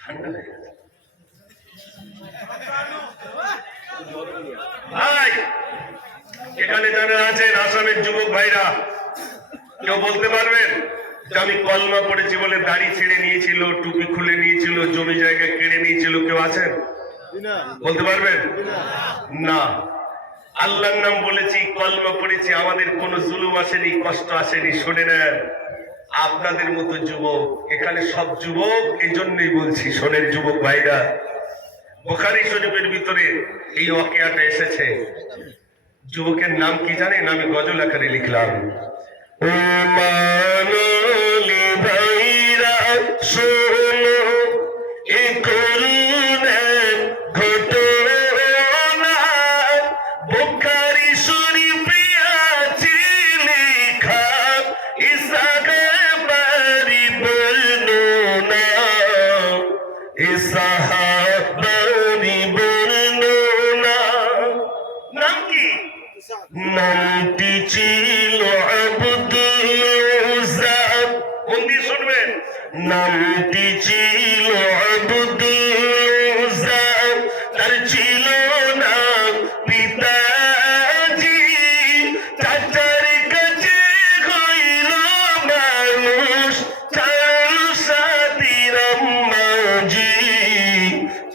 ঠান্ডা হয়ে গেছে ভাই। এখানে যারা আছেন আসামের যুবক ভাইরা, কেউ বলতে পারবেন যে আমি কলমা পড়েছি বলে দাড়ি ছেড়ে নিয়েছিল, টুপি খুলে নিয়েছিল, জমি জায়গা কেড়ে নিয়েছিল? কেউ আছেন? বলতে পারবেন না। আল্লাহর নাম বলেছি, কলমা পড়েছি, আমাদের কোনো জুলুম আসেনি, কষ্ট আসেনি। শুনে নেন, আপনাদের মতো যুবক এখানে সব যুবক, এই জন্যই বলছি, শোনেন যুবক ভাইরা, বুখারী শরীফের ভিতরে এই ওয়াকিয়াটা এসেছে। যুবকের নাম কি জানেন? আমি গজল আকারে লিখলাম। ও মানলি ভাইরা শোনো, এ করুণের ঘটনা বুখারী শরীফে আছে লেখা, ইসাহাবারি বর্ণনা, ইসাহাবারি বর্ণনা। নাম কি? নামটি ছিল আব্দুল উজ্জা। মন দিয়ে শুনবেন, নামটি ছিল আব্দুল উজ্জা। তার ছিল না পিতাজি,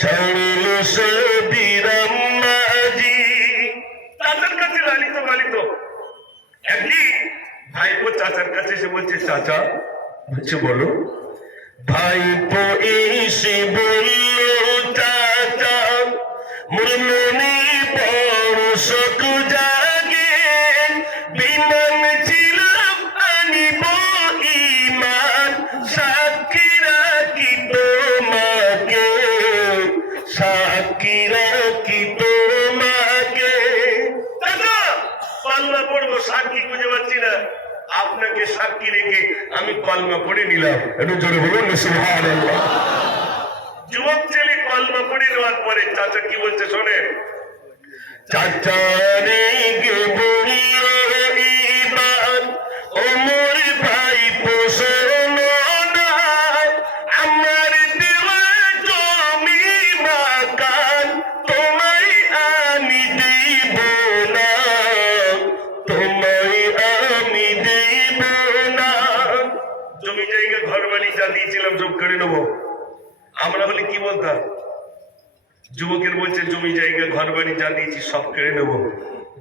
ছাড়ল সদিরাম মাঝি। চাচার কাছে লালিত পালিত। একদিন ভাইপো চাচার কাছে এসে বলছে, চাচা, বলছে বলো। ভাইপো এসে বলল, চাচা মোর মনে বড় শোক জাগে, বিমান ছিলাম আনিব ঈমান, সাক্ষী রাখি তোমাকে, সাক্ষী রাখি তোমাকে। চাচা কলমা পড়বো, সাক্ষী খুঁজে পাচ্ছি না, আপনাকে সাক্ষী রেখে আমি কলমা পড়ে নিলাম। একটু জোরে বলুন সুবহানাল্লাহ। যুবক ছেলে কলমা পড়ে নেওয়ার পরে চাচা কি বলছে শোনেন। চাচা রে গে বলিল ঈমান, ও মোর ভাই পোষণ না, আমার দেওয়া জমি মাকান তোমায় আমি দেব না, তোমায় আমি দেব না। জমি জায়গা ঘর বাড়ি যা দিয়েছিলাম সব কেড়ে নেবো। আমরা হলে কি বলতাম? যুবকের বলছে জমি জায়গা ঘর বাড়ি যা দিয়েছি সব কেড়ে নেব।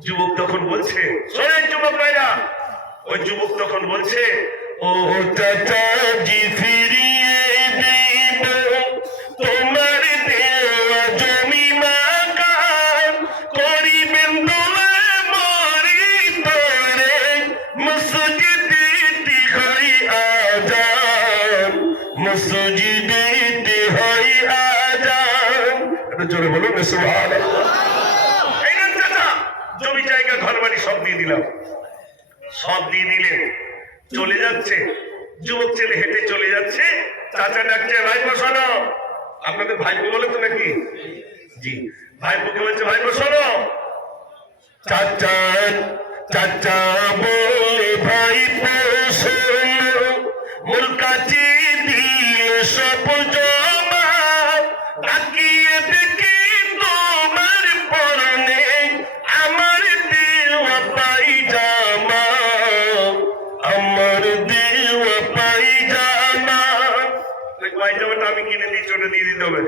যুবক তখন বলছে, শোনেন যুবক ভাইরা, ওই যুবক তখন বলছে, ও চাচা জি ফিরিয়ে দেব তোমার দেওয়া জমি মাকান, করিবেন দোয়া মরি তোরে, মসজিদে হয় আজান, মসজিদে হয় আজান। এটা জোরে বলুন সুবহানাল্লাহ। এই না চাচা, জমি জায়গা ঘর বাড়ি সব দিয়ে দিলাম। সব দিয়ে দিলেন, চলে যাচ্ছে। যুবক ছেলে হেঁটে চলে যাচ্ছে। চাচা ডাকছে, ভাইপো শোনো। আপনাদের ভাইপো বলে তো নাকি? জি, ভাইপোকে বলছে, ভাইপো শোনো। চাচা চাচা বলে, ভাইপো শোনো, মোর কাছে দিল সব জমা, তাকিয়ে দেখি তোমার পরনে আমার দেওয়া পায়জামা, আমার দেওয়া পায়জামা। পায়জামাটা আমি কিনে দিয়েছি, ওটা দিয়ে দিতে হবে।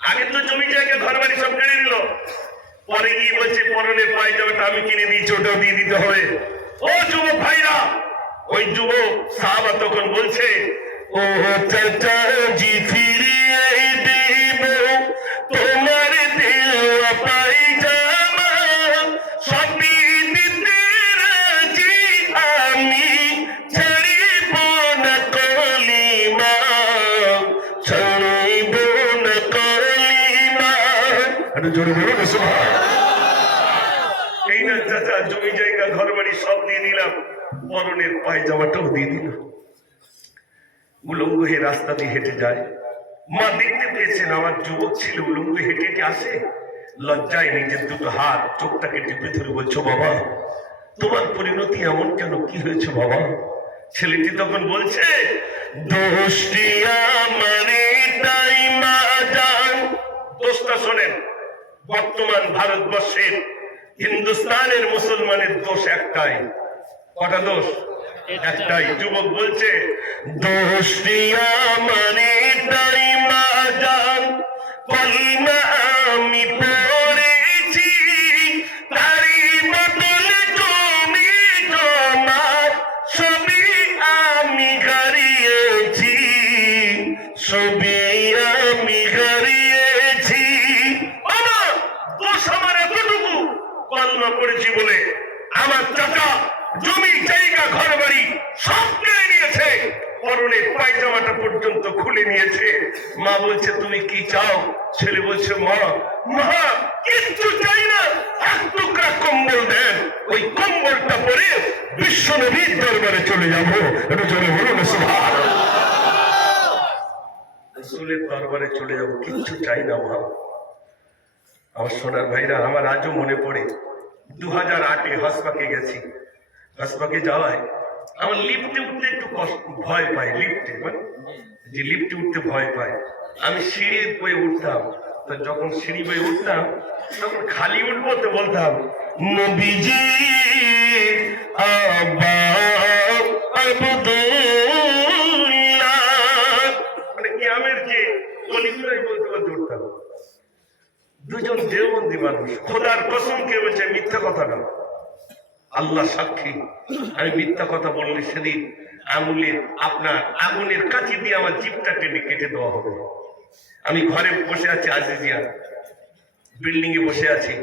আগে তো জমি জায়গা ঘর বাড়ি সব কেড়ে নিল, পরে গিয়ে বলছে পরনের পায়জামাটা আমি কিনে দিয়েছি, ওটাও দিয়ে দিতে হবে। ও যুবক ভাইরা, ওই যুবক সাহাবা তখন বলছে, ও চাচা জি ফিরিয়ে দেব তোমার দেওয়া পায়জামা, সবই দিতে রাজি আমি, ছাড়িব না কলিমা, ছাড়িব না কলিমা। একটু জোরে বলুন সুবহানাল্লাহ। এই না চাচা, জমি জায়গা ঘর বাড়ি সব দিয়ে দিলাম, পরনের পায়জামাটাও দিয়ে দিল। উলঙ্গ হয়ে রাস্তা দিয়ে হেঁটে যায়। মা দেখতে পেয়েছেন আমার যুবক ছিল উলঙ্গ হেঁটে হেঁটে আসে। লজ্জায় নিজের দুটো হাত চোখটাকে টিপে ধরে বলছো, বাবা তোমার পরিণতি এমন কেন, কি হয়েছে বাবা? ছেলেটি তখন বলছে, দোষটি আমার এটাই মা জান। দোষটা শোনেন, বর্তমান ভারতবর্ষের হিন্দুস্তানের মুসলমানের দোষ একটাই। কটা দোষ? একটাই। যুবক বলছে, দোষটি আমার এটাই মা জান, কলিমা আমি পড়েছি, তারই বদলে জমি জমা সবই আমি হারিয়েছি, সবই আমি হারিয়েছি। বাবা দোষ আমার এতটুকু, কলমা পড়েছি বলে আমার চাচা জমি জায়গা ঘর বাড়ি সব কেড়ে নিয়েছে, পরনের পায়জামাটা পর্যন্ত খুলে নিয়েছে। মা বলছে, তুমি কি চাও? ছেলে বলছে, মা মা কিচ্ছু চাই না, এক টুকরা কম্বল দেন, ওই কম্বলটা পরে বিশ্ব নবীর দরবারে চলে যাবো। এটা চলে বলুন সুবহানাল্লাহ। রাসূলের দরবারে চলে যাবো, কিচ্ছু চাই না মা। আমার সোনার ভাইরা, আমার আজও মনে পড়ে 2008-এ হাসপাকে গেছি। হাসপাকে যাওয়ায় আমার লিফটে উঠতে একটু ভয় পাই, লিফটে মানে যে লিফটে উঠতে ভয় পাই। আমি সিঁড়ি বয়ে উঠতাম, তো যখন সিঁড়ি বয়ে উঠতাম তখন খালি উঠবো তো বলতাম, নবীজি আবদুল্লাহ, মানে কিয়ামের যে অলিগুলাই বলতে বলতে করতাম। দুজন দেওবন্দি মানুষ, খোদার কসম কে বলছে মিথ্যা কথা না, আল্লাহ সাক্ষী, আমি মিথ্যা কথা বললে সেদিন আপনার আগুনের কাঁচি দিয়ে আমার জিভটা টেনে কেটে দেওয়া হবে। আমি ঘরে বসে আছি, আজিজিয়া বিল্ডিং এ বসে আছি।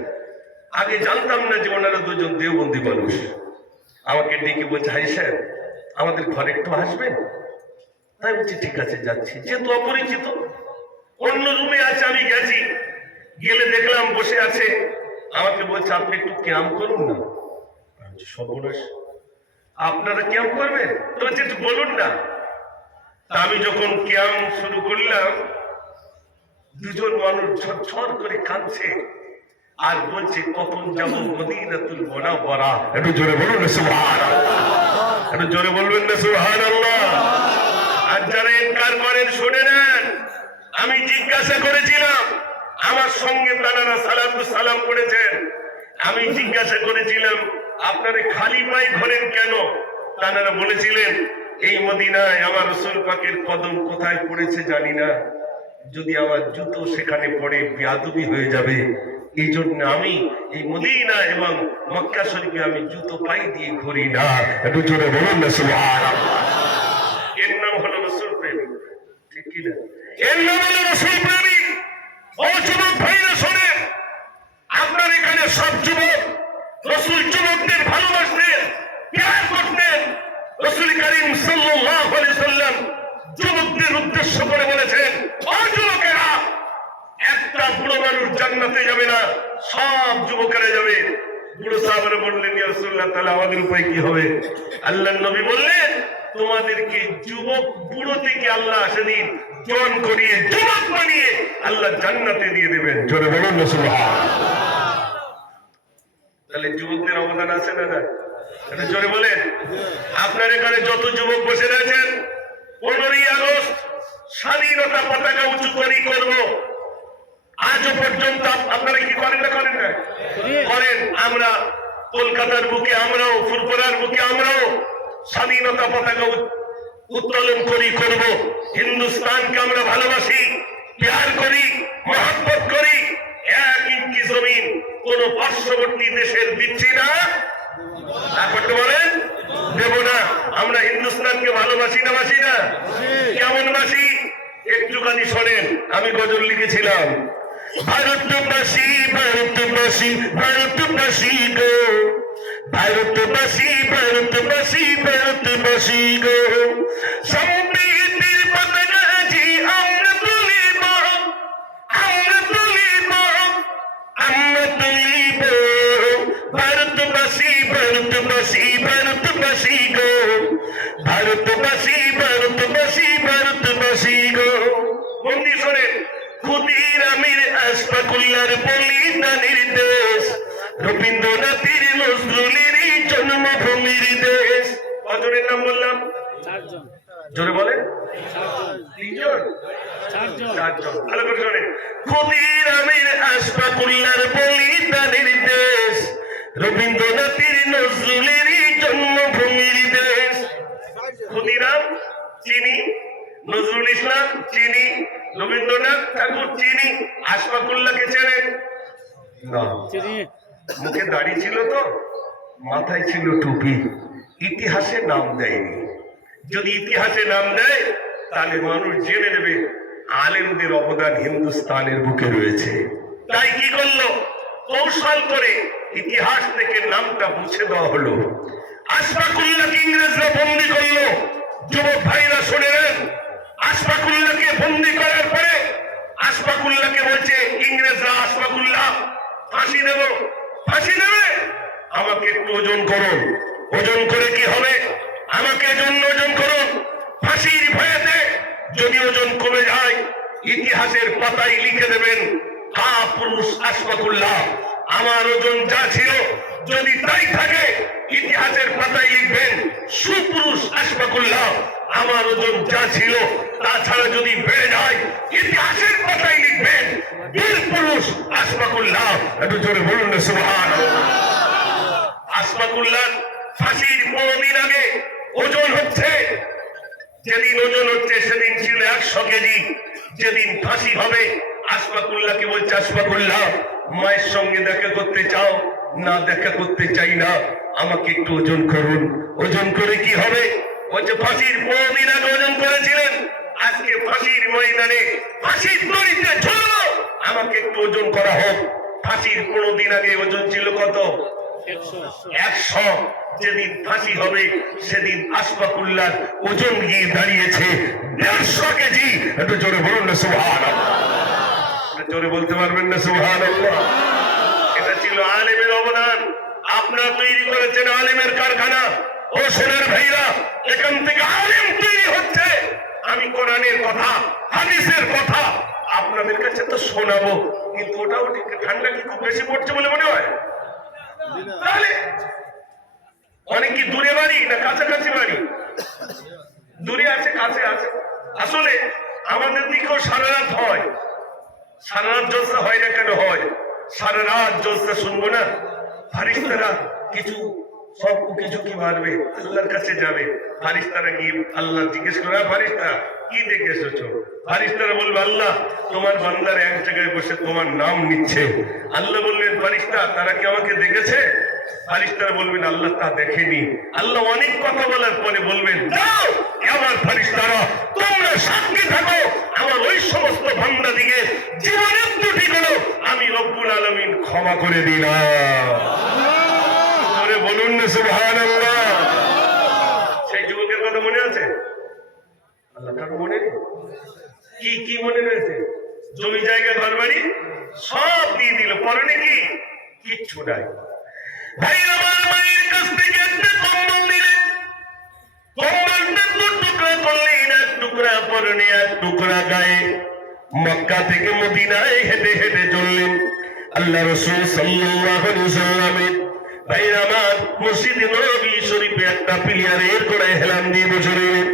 আগে জানতাম না যে ওনারা দুজন দেওবন্দি মানুষ। আমাকে ডেকে বলছে, হাই সাহেব আমাদের ঘরে একটু আসবেন? তাই বলছি ঠিক আছে যাচ্ছি। যেহেতু অপরিচিত, অন্য রুমে আছে, আমি গেছি, গেলে দেখলাম বসে আছে। আমাকে বলছে আপনি একটু ক্যাম্প করুন না। সর্বনাশ, আপনারা ক্যাম্প করবেন তো একটু বলুন না। আমি যখন ক্যাম্প শুরু করলাম, দুজন মানুষ ঝরঝর করে কাঁদছে আর বলছে কখন যাবো মদিনাতুল মুনাওয়ারা। একটু জোরে বলুন না সুবহানাল্লাহ, একটু জোরে বলবেন না সুবহানাল্লাহ। আর যারা ইনকার করেন শুনে নেন, আমি জিজ্ঞাসা করেছিলাম, আমার সঙ্গে তারা সালাম করেছেন, আমি জিজ্ঞাসা করেছিলাম আপনারা খালি পায়ে ঘোরেন কেন? তারা বলেছিলেন এই মদিনায় আমার রাসূল পাকের কদম কোথায় পড়েছে জানি না, যদি আমার জুতো সেখানে পড়ে বেয়াদবি হয়ে যাবে, এই জন্য আমি এই মদিনা এবং মক্কা শরীফে আমি জুতো পাই দিয়ে ঘুরি না। একটু জোরে বলুন না সুবহানাল্লাহ। এর নাম হলো রাসূল প্রেমিক, ঠিক কি না? এর নাম হলো রাসূল প্রেমিক। ও যুবক ভাইরা শোনেন, আপনার এখানে সব যুবক রাসূল যুবকদের ভালোবাসতেন, প্যার করতেন। রাসূল করিম সাল্লাল্লাহু আলাইহি সাল্লাম যুবকদের উদ্দেশ্য করে বলেছেন, ও যুবকেরা, একটা বুড়ো মানুষ জান্নাতে যাবে না, সব যুবকেরা যাবে। বুড়ো সাহাবারা বললেন, ইয়া রাসূলুল্লাহ তাআলা আমাদের উপায় কি হবে? আল্লাহর নবী বললেন, তোমাদেরকে যুবক বুড়ো থেকে আল্লাহ সেদিন জোয়ান করিয়ে যুবক বানিয়ে আল্লাহ জান্নাতে দিয়ে দেবেন। জোরে বলুন না সুবহানাল্লাহ। তাহলে যুবকদের অবদান আছে না? এটা জোরে বলেন। আপনার এখানে যত যুবক বসে রয়েছেন, 15ই আগস্ট স্বাধীনতা পতাকা উঁচু করব। আজও পর্যন্ত আপনারা কি করেন না? করেন না? করেন। আমরা কলকাতার বুকে, আমরাও ফুরফুরার বুকে, আমরাও স্বাধীনতা পতাকা উত্তোলন করব। হিন্দুস্তানকে আমরা ভালোবাসি, প্যার করি, মহব্বত করি। 1 ইঞ্চি জমিন কোন পার্শ্ববর্তী দেশের দিচ্ছি না, করতে বলেন দেব না। আমরা হিন্দুস্তানকে ভালোবাসি না, বাসি না? কেমন বাসি একটুখানি শোনেন। আমি গজল লিখেছিলাম, ভারতবাসী ভারতবাসী ভারতবাসী গো, ভারতবাসী ভারতবাসী ভারতবাসী গো, সম্প্রীতির পতাকা জি আমরা তুলিব, আমরা তুলিব, আমরা তুলিব। ভারতবাসী ভারতবাসী ভারতবাসী গো, ভারতবাসী ভারতবাসী ভারতবাসী গো। বন্দি শোনেন, ক্ষুদিরামের আশফাকুল্লাহর বলিদানের দেশ, রবীন্দ্রনাথের নজরুলের জন্মভূমির দেশ। কজনের নাম বললাম? 4 জন। জোরে বলেন। 4 জন। ভালো করে শোনেন, ক্ষুদিরামের আশফাকুল্লাহর বলিদানের দেশ, রবীন্দ্রনাথের নজরুলের জন্মভূমির দেশ। ক্ষুদিরাম চিনি, নজরুল ইসলাম চিনি, রবীন্দ্রনাথ ঠাকুর চিনি, আশফাকুল্লাহকে চেনেন না? মুখে দাড়ি ছিল তো, মাথায় ছিল টুপি, ইতিহাসে নাম দেয়নি। যদি ইতিহাসে নাম দেয় তাহলে মানুষ জেনে নেবে আলেমদের অবদান হিন্দুস্তানের বুকে রয়েছে। তাই কি করলো? কৌশল করে ইতিহাস থেকে নামটা মুছে দেওয়া হলো। আশফাকুল্লাহকে ইংরেজরা বন্দী করলো। যুবক ভাইরা শুনে নেন, আশফাকুল্লাহকে বন্দী করার পরে আশফাকুল্লাহকে বলছে ইংরেজরা, আশফাকুল্লাহ ফাঁসি দেব, ফাঁসি দেবে, আমাকে একটু ওজন করুন। ওজন করে কি হবে? আমাকে ওজন করুন। ফাঁসির ভয়েতে যদি ওজন কমে যায়, ইতিহাসের পাতায় লিখে দেবেন কাপুরুষ আশফাকুল্লাহ। আমার ওজন যা ছিল যদি তাই থাকে, ইতিহাসের পাতায় লিখবেন সুপুরুষ আশফাকুল্লাহ। আমার ওজন যা ছিল তাছাড়া যদি বেড়ে যায়, ইতিহাসের পাতায় লিখবেন বীর পুরুষ আশফাকুল্লাহ। একটু জোরে বলুন না সুবহানাল্লাহ। আশফাকুল্লাহ ফাঁসির 15 দিন আগে ওজন হচ্ছে, যেদিন ওজন হচ্ছে সেদিন ছিল 100 কেজি। যেদিন ফাঁসি হবে আশফাকুল্লাহকে বলছে, আশফাকুল্লাহ, মায়ের সঙ্গে দেখা করতে চাও? না, দেখা করতে চাই না, আমাকে একটু ওজন করুন। ওজন করে কি হবে? বলছে ফাঁসির 15 দিন আগে ওজন করেছিলেন, আজকে ফাঁসির ময়দানে ফাঁসির দড়িতে ঝুলবো, আমাকে একটু ওজন করা হোক। ফাঁসির 15 দিন আগে ওজন ছিল কত? 100। যেদিন ফাঁসি হবে সেদিন আশফাকুল্লাহর ওজন গিয়ে দাঁড়িয়েছে 150 কেজি। একটু জোরে বলুন না সুবহানাল্লাহ। জোরে বলতে পারবেন না সুবহানাল্লাহ? এটা ছিল আলেমের অবদান। আপনারা তৈরি করেছেন আলেমের কারখানা। ও সোনার ভাইরা, এখান থেকে আলেম তৈরি হচ্ছে। আমি কোরআনের কথা, হাদিসের কথা আপনাদের কাছে তো শোনাবো, কিন্তু ওটাও ঠিক ঠান্ডা কি খুব বেশি পড়ছে বলে মনে হয়? তাহলে অনেক কি দূরে বাড়ি না কাছাকাছি বাড়ি? দূরে আছে, কাছে আছে। আসলে আমাদের দিকেও সারা রাত হয়। সারা রাত জলসা হয় না কেন হয়? সারা রাত জলসা শুনবো না, ফারিস্তারা কিছু সব কিছু কি মারবে, আল্লাহর কাছে যাবে। ফারিস্তারা গিয়ে আল্লাহ জিজ্ঞেস করে, ফারিস্তা কি দেখে এসেছো? ফারিস্তারা বলবে, আল্লাহ তোমার বান্দার এক জায়গায় বসে তোমার নাম নিচ্ছে। আল্লাহ বললেন, ফারিস্তা তারা কি আমাকে দেখেছে? ফারিস্তারা বলবেন, আল্লাহ তা দেখেনি। আল্লাহ অনেক কথা বলার পরে বলবেন, যাও আমার ফারিস্তারা, তোমরা সাক্ষী থাকো আমার ওই সমস্ত বান্দা দিকে জীবনের ত্রুটিগুলো আমি রব্বুল আলামিন ক্ষমা করে দিলাম। বলুন না সুবহানাল্লাহ। সেই যুবকের কথা মনে আছে? আল্লাহ কার মনে নেই? কি কি মনে রয়েছে? জমি জায়গা ঘর বাড়ি সব দিয়ে দিল, পরনে কি কিচ্ছু নাই। ভাই আমার মায়ের কাছ থেকে একটা কম্বল দিলেন, কম্বলটা 2 টুকরা করলেন, 1 টুকরা পরনে 1 টুকরা গায়ে। মক্কা থেকে মদিনায় হেঁটে হেঁটে চললেন। আল্লাহ রাসূল সাল্লাল্লাহু আলাইহি ওয়াসাল্লামের ভাইরা আমার মসজিদে নববী শরীফে একটা পিলিয়ারের গোড়ায় হেলান দিয়ে বসে রইলেন।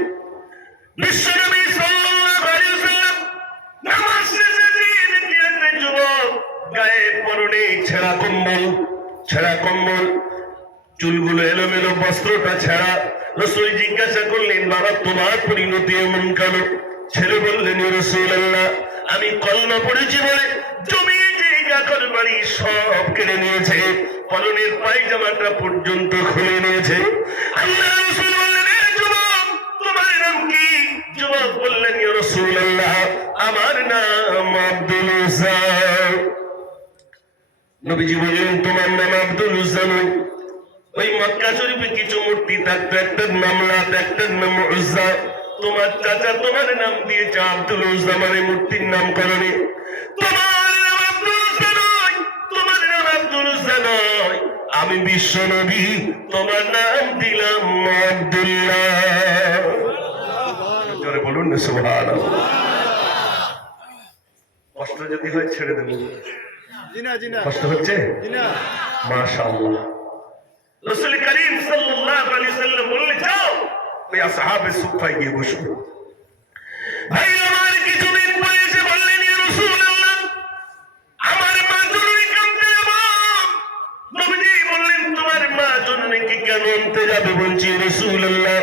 বিশ্বনবী সাল্লাল্লাহু আলাইহি ওয়াসাল্লাম নামাজ শেষে দেখলেন যুবক গায়ে পরনে ছেঁড়া কম্বল, চুলগুলো এলোমেলো, বস্ত্রটা ছেঁড়া। রাসূল জিজ্ঞাসা করলেন, বাবা তোমার পরিণতি এমন কেন? ছেলে বললেন, ইয়া রাসূলুল্লাহ, আমি কলমা পড়েছি বলে জমি জায়গা ঘর বাড়ি সব কেড়ে নিয়েছে, পরনের পায়জামাটা পর্যন্ত খুলে নিয়েছে। আল্লাহ রাসূল বললেন, এ যুবক তোমার নাম কি? যুবক বললেন, ইয়া রাসূলুল্লাহ, আমার নাম আব্দুল উজ্জা। নবীজি বললেন, তোমার নাম আব্দুল উজ্জা নয়। ওই মক্কা শরীফে কিছু মূর্তি থাকতো, একটার নাম লাত, একটার নাম উজ্জা। তোমার চাচা তোমার নাম দিয়েছে আব্দুল উজ্জা, মানে মূর্তির নামকরণে। তোমার নাম আব্দুল উজ্জা নয়, তোমার নাম আব্দুল উজ্জা নয়, আমি বিশ্ব নবী তোমার নাম দিলাম আব্দুল্লাহ। জোরে বলুন না সুবহানাল্লাহ। কষ্ট যদি হয় ছেড়ে দেব। কষ্ট হচ্ছে? মাশাআল্লাহ। রাসূল করিম সাল্লাল্লাহু আলাইহি ওয়াসাল্লাম বললেন, যাও ওই আসহাবে সুফায় গিয়ে বসো। ভাই আমার কিছুদিন পরে এসে বললেন, ইয়া রাসূলুল্লাহ, আমার মা জননী কাঁদতে যাব। নবীজি বললেন, তোমার মা জননীকে কেন আনতে যাবে? বলছি, রাসূলুল্লাহ,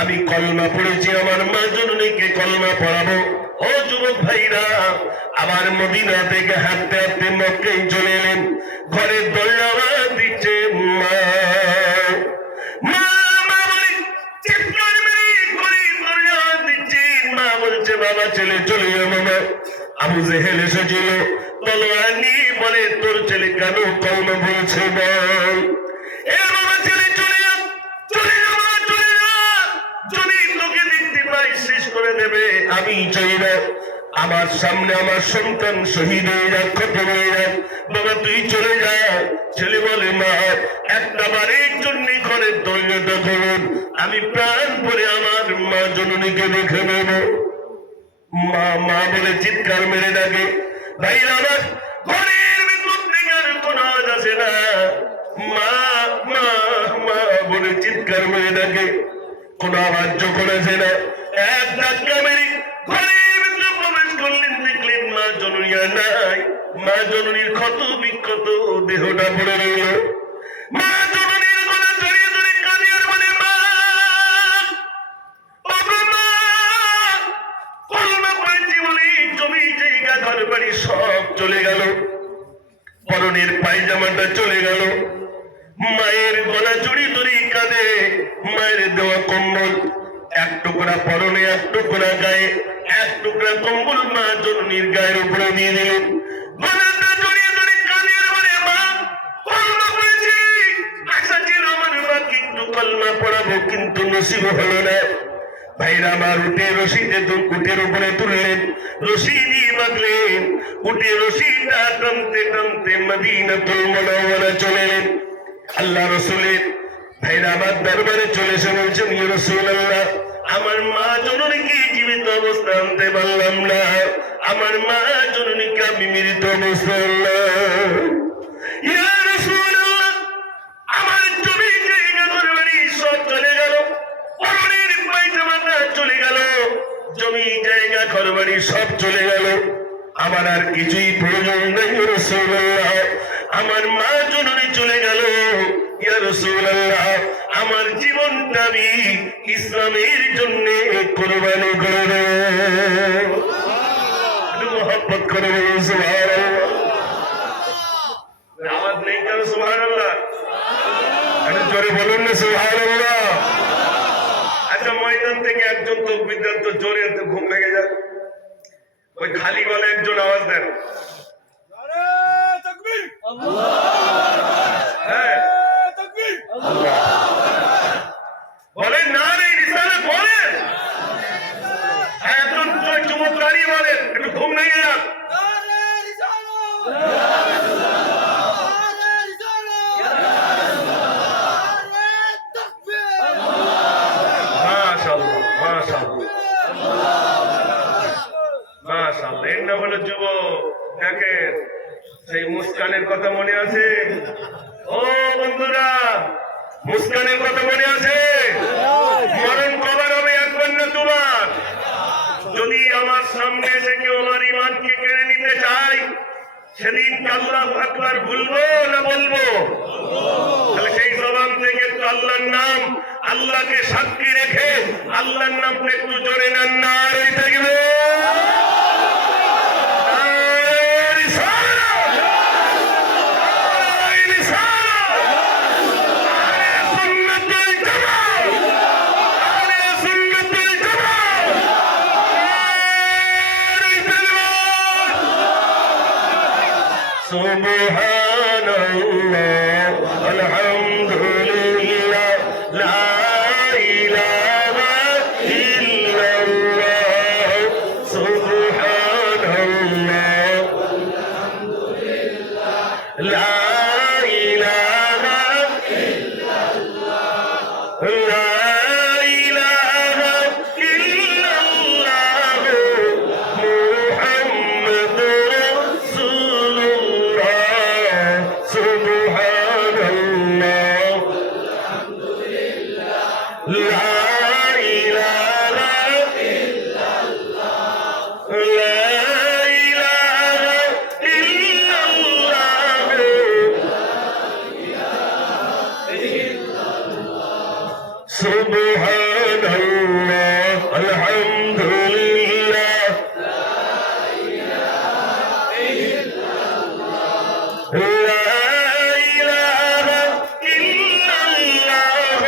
আমি কলমা পড়েছি, আমার মা জননীকে কলমা পড়াবো। ও যুবক ভাইরা, আবার মদিনা থেকে হাঁটতে হাঁটতে মক্কায় চলে এলেন। ঘরের দরজা দিচ্ছে মা, মা মা বলে চিৎকার মেরে ঘরের দরজা দিচ্ছে। মা বলছে, বাবা ছেলে চলে যাও। মামা আবু জেহেল এসেছিল তলোয়ার নিয়ে, বলে তোর ছেলে কেন কলমা বলছে বল। এ বাবা ছেলে চলে যাও, চলে যাও, চলে যাও, যদি তোকে দেখতে পাই শেষ করে দেবে। আমি চাই না আমার সামনে আমার সন্তান শহীদ হয়ে যাক, খতম হয়ে যাক। বাবা তুই চলে যা। ছেলে বলে, মা একটা বারের জন্য ঘরের দরজাটা খুলুন, আমি প্রাণ ভরে আমার মা জননীকে দেখে নেব। মা মা বলে চিৎকার মেরে ডাকে। ভাই আমার ঘরের ভিতর থেকে আর কোনো আওয়াজ আসে না। মা মা মা বলে চিৎকার মেরে ডাকে, কোনো আওয়াজ যখন আসে না। এক ধাক্কা মেরে ঘরের ভিতরে প্রবেশ করলেন, দেখলেন মা জননী আর নাই। মা জননীর ক্ষত বিক্ষত দেহটা পড়ে রইল। মা জননীর গলা জড়িয়ে ধরে কাঁদে আর বলে, মা কলমা পড়েছি বলে জমি জায়গা ঘর বাড়ি চলে গেল, পরনের পায়জামাটা চলে গেল, মায়ের গলা জড়ি ধরে কাঁদে, মায়ের দেওয়া কম্বল এক টুকরা পরনে, এক টুকরা গায়ে, এক টুকরা কম্বল মা জননীর গায়ের উপরে দিয়ে দিলেন। গলাটা জড়িয়ে ধরে কাঁদে, বলে মা কলমা পড়েছি, আশা ছিল আমার মাকে একটু কলমা পড়াবো, কিন্তু নসিব হলো না। ভাইরা আমার উঠে রশিদে উটের উপরে তুললেন, রশি দিয়ে বাঁধলেন, উঠে রশিটা টানতে টানতে মদিনাতুল মুনাওয়ারা চলে এলেন। আল্লাহ রাসূলের ভাইরা আমার দরবারে চলে এসে বলছেন, ইয়া রাসূলুল্লাহ, আমার মা জননীকে জীবিত অবস্থা আনতে পারলাম না, আমার মা জননীকে আমি মৃত অবস্থা আনলাম। ইয়া রাসূলুল্লাহ, আমার জমি জায়গা ঘরবাড়ি সব চলে গেল, পরনের পায়জামাটা চলে গেল, জমি জায়গা ঘরবাড়ি সব চলে গেল, আমার আর কিছুই প্রয়োজন নেই ইয়া রাসূলুল্লাহ, আমার মা জননী চলে গেল। ইয়া রাসূলুল্লাহ, আমার জীবনটা আমি ইসলামের জন্য কুরবানি করে দেব। মোহাম্মত করে বলুন সুবহানাল্লাহ। আওয়াজ নেই কেন সুবহানাল্লাহ? আরে জোরে বলুন না সুবহানাল্লাহ। আচ্ছা, ময়দান থেকে একজন তাকবীর দেন তো, জোরে, তো ঘুম ভেঙে যাক। ওই খালি গলায় একজন আওয়াজ দেন, নারে তাকবীর, হ্যাঁ বলেন, নারে রিসালাত বলেন, একজন যুবক দাঁড়িয়ে বলেন, একটু ঘুম ভেঙে যাক, নারে রিসালাত, এর নাম হলো যুবক। দেখেন, সেই মুস্কানের কথা মনে আছে? ও বন্ধুরা, মুস্কানের কথা মনে আছে? মরণ কবার হবে, একবার না দুবার। যদি আমার সামনে এসে কেউ আমার ইমানকে কেড়ে নিতে চায়, সেদিন আল্লাহু আকবার বলবো না বলবো? তাহলে সেই জবান থেকে একটু আল্লাহর নাম, আল্লাহকে সাক্ষী রেখে আল্লাহর নামটা একটু জোরে নেন, নারে তাকবীর। সুবহানাল্লাহ, আলহামদুলিল্লাহ, লা ইলাহা ইল্লাল্লাহ, সুবহানাল্লাহ, আলহামদুলিল্লাহ, লা ইলাহা ইল্লাল্লাহ, লা ইলাহা ইল্লাল্লাহ, মুহাম্মাদুর রাসূলুল্লাহ, সুবহানাল্লাহ, আলহামদুলিল্লাহ, লা ইলাহা ইল্লাল্লাহ, লা ইলাহা ইল্লাল্লাহ, সুবহানাল্লাহ, আলহামদুলিল্লাহ, লা ইলাহা ইল্লাল্লাহ,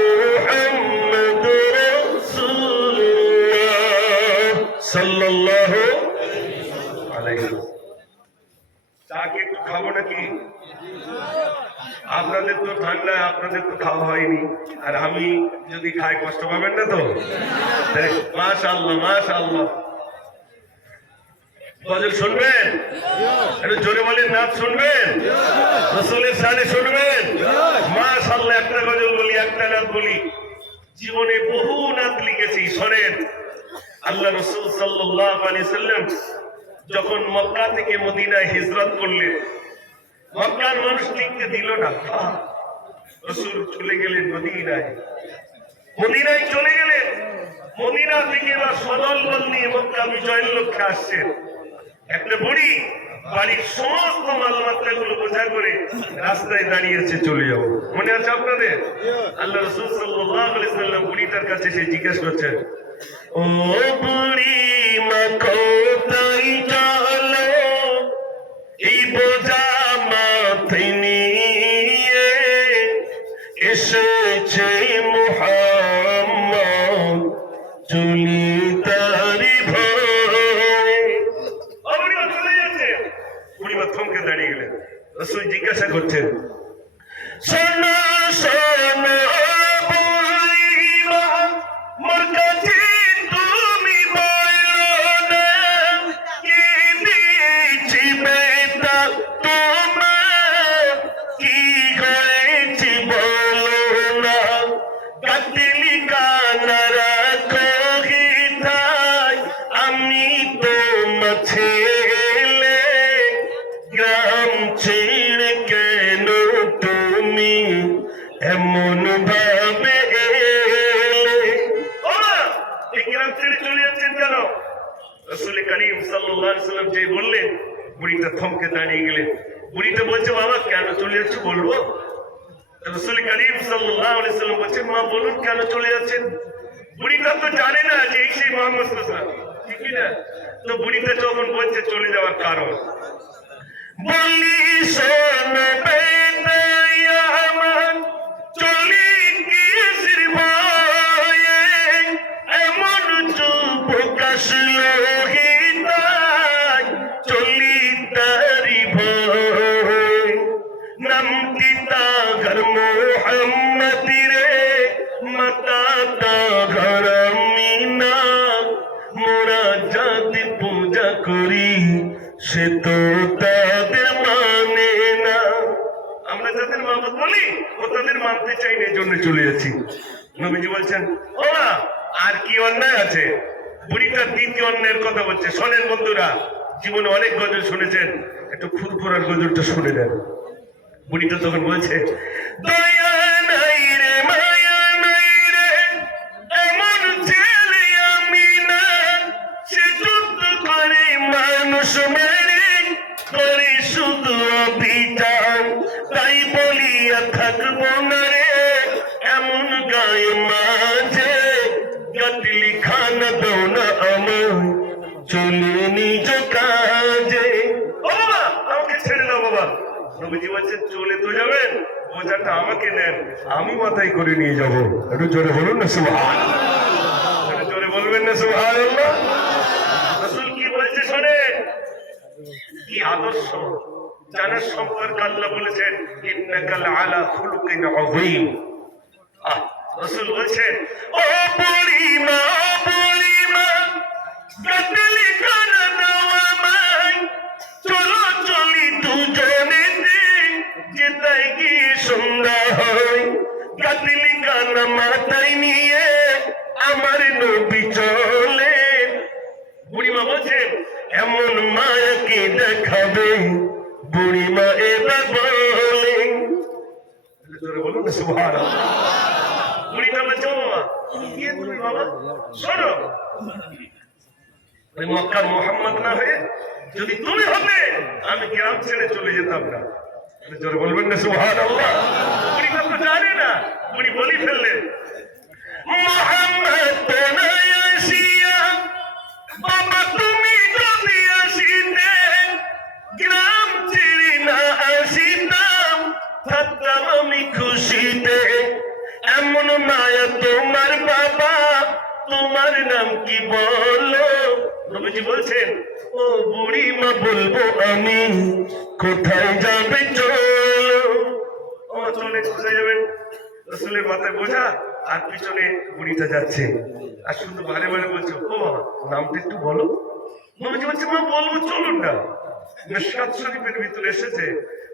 মুহাম্মাদুর রাসূলুল্লাহ সাল্লাল্লাহু আলাইহি ওয়াসাল্লাম। চা কি একটু খাবো নাকি? আপনাদের তো ঠান্ডা, আপনাদের তো খাওয়া হয়নি, আর আমি যদি খাই কষ্ট পাবেন না তো? মাশাআল্লাহ, মাশাআল্লাহ। গজল শুনবেন? একটু জোরে বলেন, নাচ শুনবেন? রাসূলের শানে শুনবেন? মাশাআল্লাহ। একটা গজল বলি, একটা নাচ বলি, জীবনে বহু নাচ লিখেছি, শোনেন। আল্লাহ রাসূল সাল্লাল্লাহু আলাইহি সাল্লাম যখন মক্কা থেকে মদিনায় হিজরত করলেন, মক্কার মানুষ টিকতে দিল না, রাসূল চলে গেলেন মদিনায়। মদিনায় চলে গেলেন, মদিনা থেকে এবার সদল বল নিয়ে মক্কা বিজয়ের লক্ষ্যে আসছেন। একটা বুড়ি বাড়ির সমস্ত মালমাত্রা গুলো বোঝা করে রাস্তায় দাঁড়িয়েছে, চলে যাবো। মনে আছে আপনাদের? আল্লাহ রাসূল সাল্লাল্লাহু আলাইহি সাল্লাম বুড়িটার কাছে এসে জিজ্ঞাসা করছেন, ও বুড়ি মা কোথায় চলো বোঝা মাথায় নিয়ে এসেছে মুহাম্মদ, চলি তারি ভয়ে। বুড়িমা চলে যাচ্ছে, বুড়িমা থমকে দাঁড়িয়ে গেলেন। রাসূল জিজ্ঞাসা করছেন, শোনো শোনো বুড়িমা, মোর কাছে তুমি বলো না, কি দিয়েছি বেটা তোমার, কি হয়েছে বলো না, কাটলি কানারা কহিতাই, আমি তোমার ছেলে, গ্রাম ছেড়ে কেন তুমি এমন ভাবে এলে? ও মা, এই গ্রাম ছেড়ে চলে যাচ্ছেন কেন? রাসূল করিম সাল্লাল্লাহু আলাইহি ওয়াসাল্লাম যে বললেন, বুড়িটা থমকে দাঁড়িয়ে গেলেন। বুড়িটা বলছে, বাবা কেন চলে যাচ্ছ বলবো? রাসূল করিম সাল্লাল্লাহু আলাইহি ওয়াসাল্লাম বলছেন, মা বলুন কেন চলে যাচ্ছেন? বুড়িটা তো জানে না যে এই সেই মুহাম্মদ সাল্লাল্লাহু আলাইহি ওয়াসাল্লাম, ঠিক কি না? তো বুড়িটা যখন বলছে চলে যাওয়ার কারণ, বলি শোনো বেটা আমার, চলি কিসের ভয়ে, এমন যুবক আসলো হৃদয়, চলি তারি ভয়ে। নামটি তার মুহাম্মদ রে, মাতা তার আমিনা, মোরা জাতি পূজা করি সে তো তাদের মানে না। আমরা যাদের মাবুদ বলি ও তাদের মানতে চাই না, এই জন্য চলে যাচ্ছি। নবীজি বলছেন, ও মা, আর কি অন্যায় আছে? বুড়িটা দ্বিতীয় অন্যায়ের কথা বলছে। শোনেন বন্ধুরা, জীবনে অনেক গজল শুনেছেন, একটু ফুরফুরার গজলটা শুনে নেন। বুড়িটা তখন বলছে, দয়া নাই রে মায়া নাই রে, এমন ছেলে আমি না, সে যুদ্ধ করে মানুষ মেরে, করে শুধু অভিযান, তাই বলিয়া থাকবো না রে এমন গায়ে মাঝে, কাটলি খানা দাও না আমায়, চলে নিজ কাজে। ও বাবা, আমাকে ছেড়ে দাও বাবা। নবীজি বলছেন, চলে তো যাবেন, বোঝাটা আমাকে নেন, আমি মাথায় করে নিয়ে যাবো। একটু জোরে বলুন না সুবহানাল্লাহ, একটু জোরে বলবেন না সুবহানাল্লাহ। রাসূল কি বলছে শোনেন, কি আদর্শ জানার সম্পর্কে আল্লাহ বলেছেন, ইন্নাকা লাআলা খুলুকিন আযীম। রাসূল বলছেন, ও বুড়িমা বুড়িমা, কাটলি কানা দাও আমায়, চলো চলি দুজনে যেতাই গিয়ে সন্ধ্যা হয়, কাটলি কানা মাথায় নিয়ে আমার নবী চলে। বুড়িমা বলছেন, এমন মায়াকে দেখাবে, বুড়িমা এবার বলে, বলুন না সুবহানাল্লাহ। বুড়িটা বলছে, ও বাবা, কে তুমি বাবা? শোনো, ওই মক্কার মুহাম্মদ না হয়ে যদি তুমি হতে, আমি গ্রাম ছেড়ে চলে যেতাম না। জোরে বলবেন না সুবহানাল্লাহ। বুড়ি তো জানে না, বুড়ি বলি ফেললেন, মুহাম্মদ তো নাই আসিয়া, বাবা তুমি যদি আসিতে, গ্রাম ছেড়ে না আসিতাম, থাকতাম আমি খুশিতে। এমন মায়া তোমার বাবা, তোমার নাম কি বলো? নবীজি বলছেন, ও বুড়িমা বলবো আমি, কোথায় যাবে চলো। ও চলে কোথায় যাবেন? রাসূলের মাথায় বোঝা আর পিছনে বুড়িটা যাচ্ছে, আর শুধু বারে বারে বলছে, ও বাবা নামটা একটু বলো। নবীজি বলছে, মা বলবো চলুন না। মিশকাত শরীফের ভিতরে এসেছে,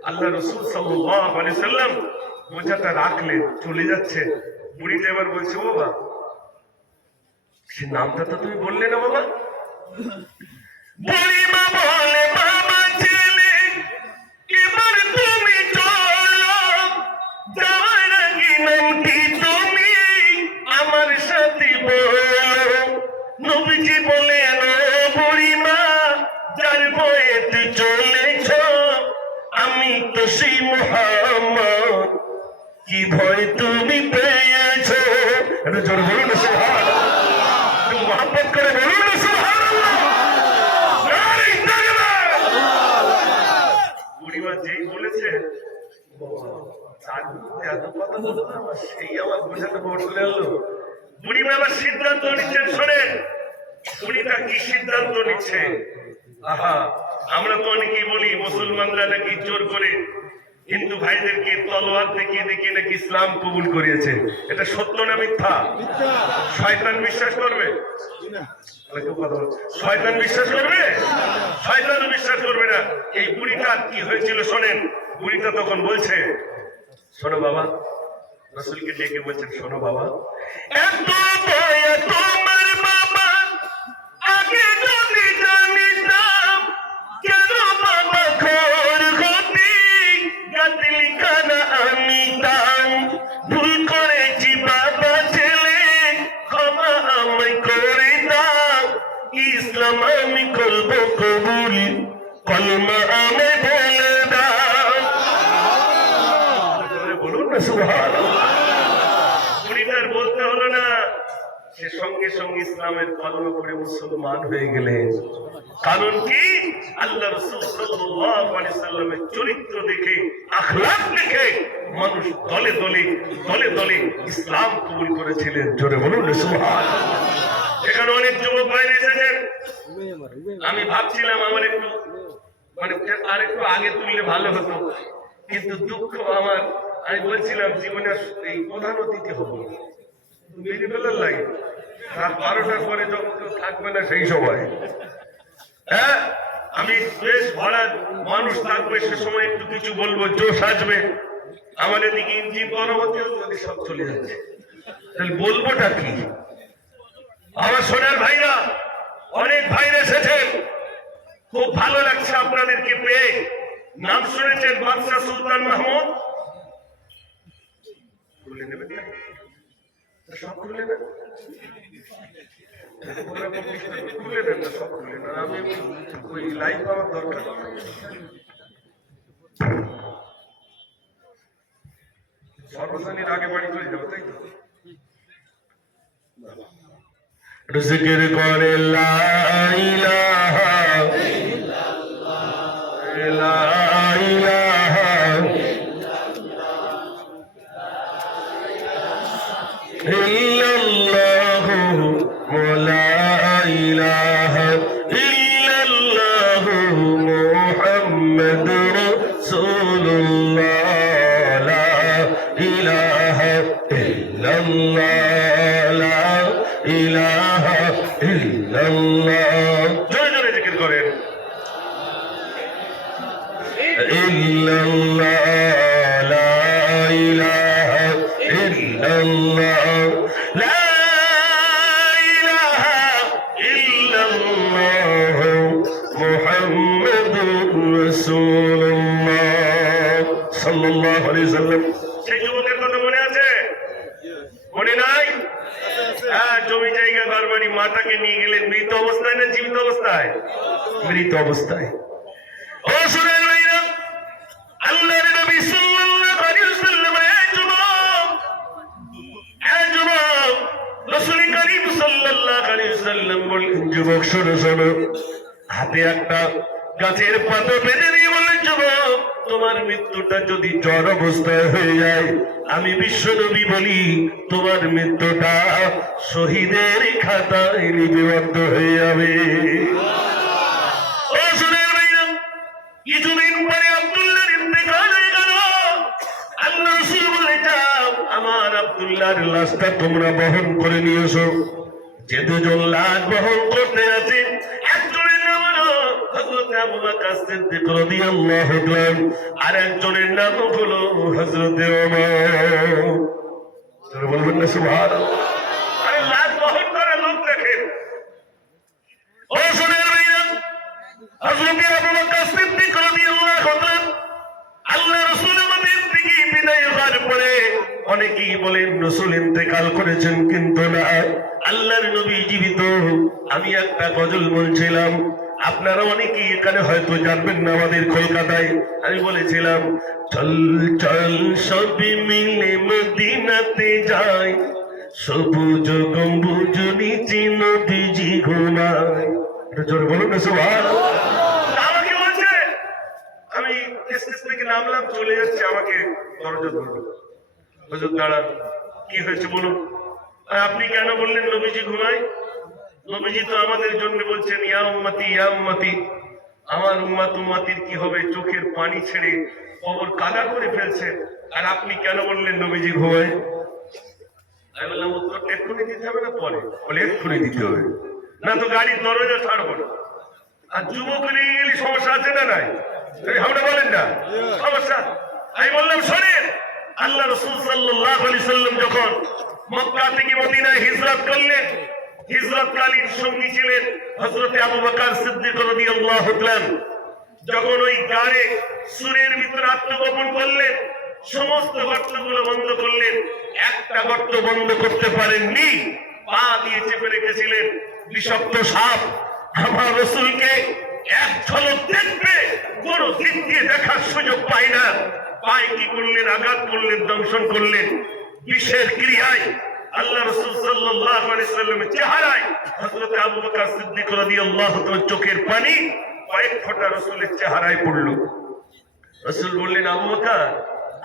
আল্লাহ রাসূল সাল্লাল্লাহু আলাইহি সাল্লাম বোঝাটা রাখলেন, চলে যাচ্ছে। বুড়িটা এবার বলছে, ও বাবা সে নামটা তো তুমি বললে না বাবা। বুড়িমা বলে, বাবা ছেলে এবার তুমি চলো, যাওয়ার আগে নামটি তুমি আমার সাথে বলো। নবীজি বলেন, ও বুড়িমা যার বয়েতে চলেছ, আমি তো সেই মুহাম্মদ, কি ভয় তুমি পেয়েছ। এটা জোর বলুন না সুবহানাল্লাহ, মোহাম্মদ করে বলুন না সুবহানাল্লাহ। সেই আমার বোঝাতে বলে এলো বুড়ি বাবা সিদ্ধান্ত নিচ্ছেন। শোনেন বুড়িটা কি সিদ্ধান্ত নিচ্ছে। আহা, আমরা তো অনেকেই বলি মুসলমানরা নাকি জোর করে হিন্দু ভাইদেরকে তলোয়ার দেখিয়ে দেখিয়ে নাকি ইসলাম কবুল করিয়েছে। এটা সত্য না মিথ্যা? শয়তান বিশ্বাস করবে? শয়তান বিশ্বাস করবে? শয়তান বিশ্বাস করবে না। এই বুড়িটা কি হয়েছিল শোনেন। বুড়িটা তখন বলছে, শোনো বাবা, রাসূলকে ডেকে বলছেন, শোনো বাবা, এত দয়া তোমার বাবা, আগে যদি জানিতাম কেন বাবা ঘর হতে গাতিল কানা আনিতাম। ভুল করেছি বাবা ছেলে, ক্ষমা আমায় করে দাও। ইসলাম আমি করবো কবুল, কলমা আমায় বলে দাও। বলুন না সুবহানাল্লাহ। বুড়িটার বলতে হলো না, সে সঙ্গে সঙ্গে ইসলামের কলমা পড়ে মুসলমান হয়ে গেলেন। কারণ কি? আল্লাহ রাসূল সাল্লাল্লাহু আলাইহি সাল্লামের চরিত্র দেখে, আখলাক দেখে মানুষ দলে দলে দলে দলে ইসলাম কবুল করেছিলেন। জোরে বলুন সুবহানাল্লাহ। এখানে অনেক যুবক ভাইরা এসেছেন। আমি ভাবছিলাম আমার একটু আর একটু আগে তুললে ভালো হতো, কিন্তু দুঃখ আমার, আমি বলছিলাম জীবনের এই প্রধান অতিথি হবো মেরে ফেলার লাগে। রাত 12টার পরে যখন কেউ থাকবে না সেই সময়, হ্যাঁ আমি বেশ ভরা মানুষ থাকবে সে সময় একটু কিছু বলবো, জোশ আসবে। আমাদের দিকে ইঞ্জিন গরম হচ্ছে, যদি সব চলে যাচ্ছে, তাহলে বলবোটা কি? আমার সোনার ভাইরা, অনেক ভাইরা এসেছেন, খুব ভালো লাগছে আপনাদেরকে পেয়ে। নাম শুনেছেন বাদশাহ সুলতান মাহমুদ? খুলে নেবেন না? সব খুলে নেবেন? খুলে নেন না, সব খুলে নেন। আমি ওই লাইভ পাওয়ার দরকার। সর্বজনীর আগে বাড়ি চলে যাবো, তাই তো? জিকির করে লা ইলাহা লা ইলাহা ইল্লাল্লাহু ওয়া লা ইলাহা ইল্লাল্লাহু মুহাম্মাদুর রাসূলুল্লাহ। লা ইলাহা ইল্লাল্লাহ, লা ইলাহা ইল্লাল্লাহ। জোরে জোরে জিকির করেন। ইল্লাল্লাহ, লা ইলাহা ইল্লাল্লাহ, লা ইলাহা ইল্লাল্লাহ মুহাম্মাদুর রাসূলুল্লাহ সাল্লাল্লাহু আলাইহি ওয়াসাল্লাম। সেই যুবকের কথা মনে আছে? মনে নাই? হ্যাঁ, জমি জায়গা ঘর বাড়ি, মাতাকে নিয়ে গেলেন মৃত অবস্থায় না জীবিত অবস্থায়? মৃত অবস্থায়। ও শুনেন ভাইরা, আল্লাহর নবী সাল্লাল্লাহু আলাইহি ওয়াসাল্লাম, যুবক রাসূল করিম সাল্লাল্লাহু আলাইহি ওয়াসাল্লাম বললেন, যুবক শোনো শোনো, হাতে একটা গাছের পাতা বেঁধে দিয়ে বললেন, যুবক তোমার মৃত্যুটা যদি জ্বর অবস্থায় হয়ে যায়, আমি বিশ্ব নবী বলি তোমার মৃত্যুটা শহীদের খাতায় লিপিবদ্ধ হয়ে যাবে। ও শুনেন ভাইরা, কিছুদিন পরে আব্দুল্লাহর ইন্তেকাল হয়ে গেল। আল্লাহ রাসূল বলে, যাও আমার আব্দুল্লাহর লাশটা তোমরা বহন করে নিয়ে এসো। যে দুজন লাশ বহন করতে আছে, একজনের নাম হলো হযরত আবু বকর সিদ্দিক রাদিয়াল্লাহু তাআলা, আর একজনের নাম হলো হযরত ওমর। তোমরা বলবেন না সুবহানাল্লাহ? আরে লাশ বহন করে লোক দেখেন। ও শুনেন ভাইরা, হযরত আবু বকর সিদ্দিক রাদিয়াল্লাহু তাআলা আল্লাহ রাসূল আমাদের থেকে বিদায় হওয়ার পরে অনেকেই বলেন রাসূল ইন্তেকাল করেছেন, কিন্তু না, আল্লাহর নবী জীবিত। আমি একটা গজল বলছিলাম, আপনারা অনেকেই এখানে হয়তো জানবেন না, আমাদের কলকাতায় আমি বলেছিলাম, চল চল সবই মিলে মদিনাতে যাই, সবুজ গম্বুজ নিচে নবীজি ঘুমায়। এটা জোরে বলুন না সুবহানাল্লাহ। আমাকে বলছে, আমি স্টেজ থেকে নামলাম, চলে যাচ্ছে, আমাকে দরজা ধরলো, হুজুর দাঁড়ান, কি হয়েছে বলুন। আপনি কেন বললেন নবীজি ঘুমায়? নবীজি তো আমাদের জন্য বলছেন ইয়া উম্মতি ইয়া উম্মতি, আমার উম্মত উম্মতির কি হবে, চোখের পানি ছেড়ে কবর কাদা করে ফেলছে, আর আপনি কেন বললেন নবীজি ঘুমায়? আমি বললাম উত্তরটা এক্ষুনি দিতে হবে না পরে? বলে এক্ষুনি দিতে হবে, না তো গাড়ির দরজা ছাড়বো না। আর যুবক নিয়ে গেলে সমস্যা আছে না নাই? আমরা বলেন না সমস্যা। আমি বললাম শোনেন, আল্লাহ রাসূল সাল্লাল্লাহু আলাইহি সাল্লাম যখন মক্কা থেকে মদিনায় হিজরত করলেন, হিজরতকালীন সঙ্গী ছিলেন হযরত আবু বকর সিদ্দিক রাদিয়াল্লাহু তাআলা। যখন ওই গাড়ে সুরের ভিতরে আত্মগোপন করলেন, সমস্ত গর্তগুলো বন্ধ করলেন, একটা গর্ত বন্ধ করতে পারেননি, পা দিয়ে চেপে রেখেছিলেন বিষাক্ত সাপ। আমার রাসূলকে এক ঝলক দেখবে, কোন দিক দিয়ে দেখার সুযোগ পায় না। পায়ে কি করলেন? আঘাত করলেন, দংশন করলেন। বিষের ক্রিয়ায় আল্লাহ রাসূল সাল্লাল্লাহু আলাইহি সাল্লামের চেহারায় হযরত আবু বকর সিদ্দিক রাদিয়াল্লাহু তাআলা চোখের পানি কয়েক ফোঁটা রাসূলের চেহারায় পড়ল। রাসূল বললেন, আবু বকর,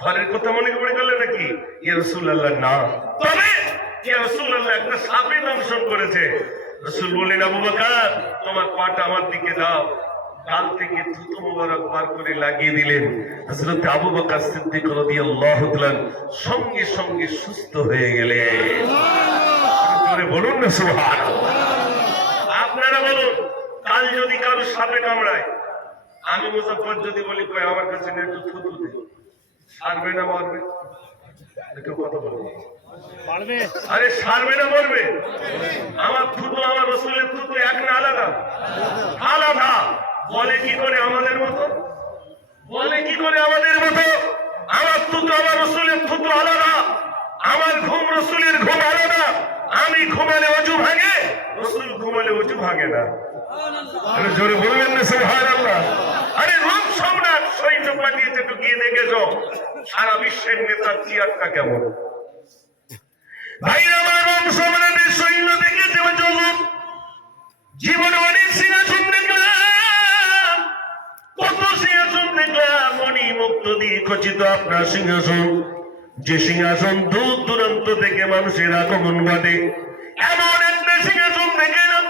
ঘরের কথা মনে পড়ে গেল নাকি? ইয়া রাসূলুল্লাহ, না। তবে ইয়া রাসূলুল্লাহ, একটা সাপে দংশন করেছে। রাসূল বললেন, আবু বকর, তোমার পাটা আমার দিকে দাও। গাল থেকে থুতু মোবারক বার করে লাগিয়ে দিলেন। হযরত আবু বকর সিদ্দিক রাদিয়াল্লাহু তাআলা সঙ্গে সঙ্গে সুস্থ হয়ে গেলেন। বলুন না সুবহানাল্লাহ। আপনারা বলুন, কাল যদি কারো সাপে কামড়ায়, আমি মুজাফফর যদি বলি কই আমার কাছে একটু থুতু দে, সারবে না মরবে? কেউ কথা বলবে? আরে সারবে না মরবে? আমার থুতু আমার রাসূলের থুতু এক না আলাদা? আলাদা। বলে কি করে আমাদের মতো? বলে কি করে আমাদের মতো? আমার থুতু আমার রাসূলের থুতু আলাদা, আমার ঘুম রাসূলের ঘুম আলাদা। আমি ঘুমালে ওযু ভাঙে, রাসূল ঘুমালে ওযু ভাঙে না। আরে জোরে বলবেন না সুবহানাল্লাহ। আরে রূপ সম্রাট সৈন্য পাঠিয়েছে, তো গিয়ে দেখেছো সারা বিশ্বের নেতার চেয়ারটা কেমন। ভাই আমার, রূপ সম্রাটের সৈন্য দেখেছে জীবনে অনেক সিংহাসন দেখলাম, কত সিংহাসন দেখলাম, মণি মুক্ত দিয়ে খচিত আপনার সিংহাসন, যে সিংহাসন দূর দূরান্ত থেকে মানুষের আগমন ঘটে, এমন একটা সিংহাসন দেখলাম।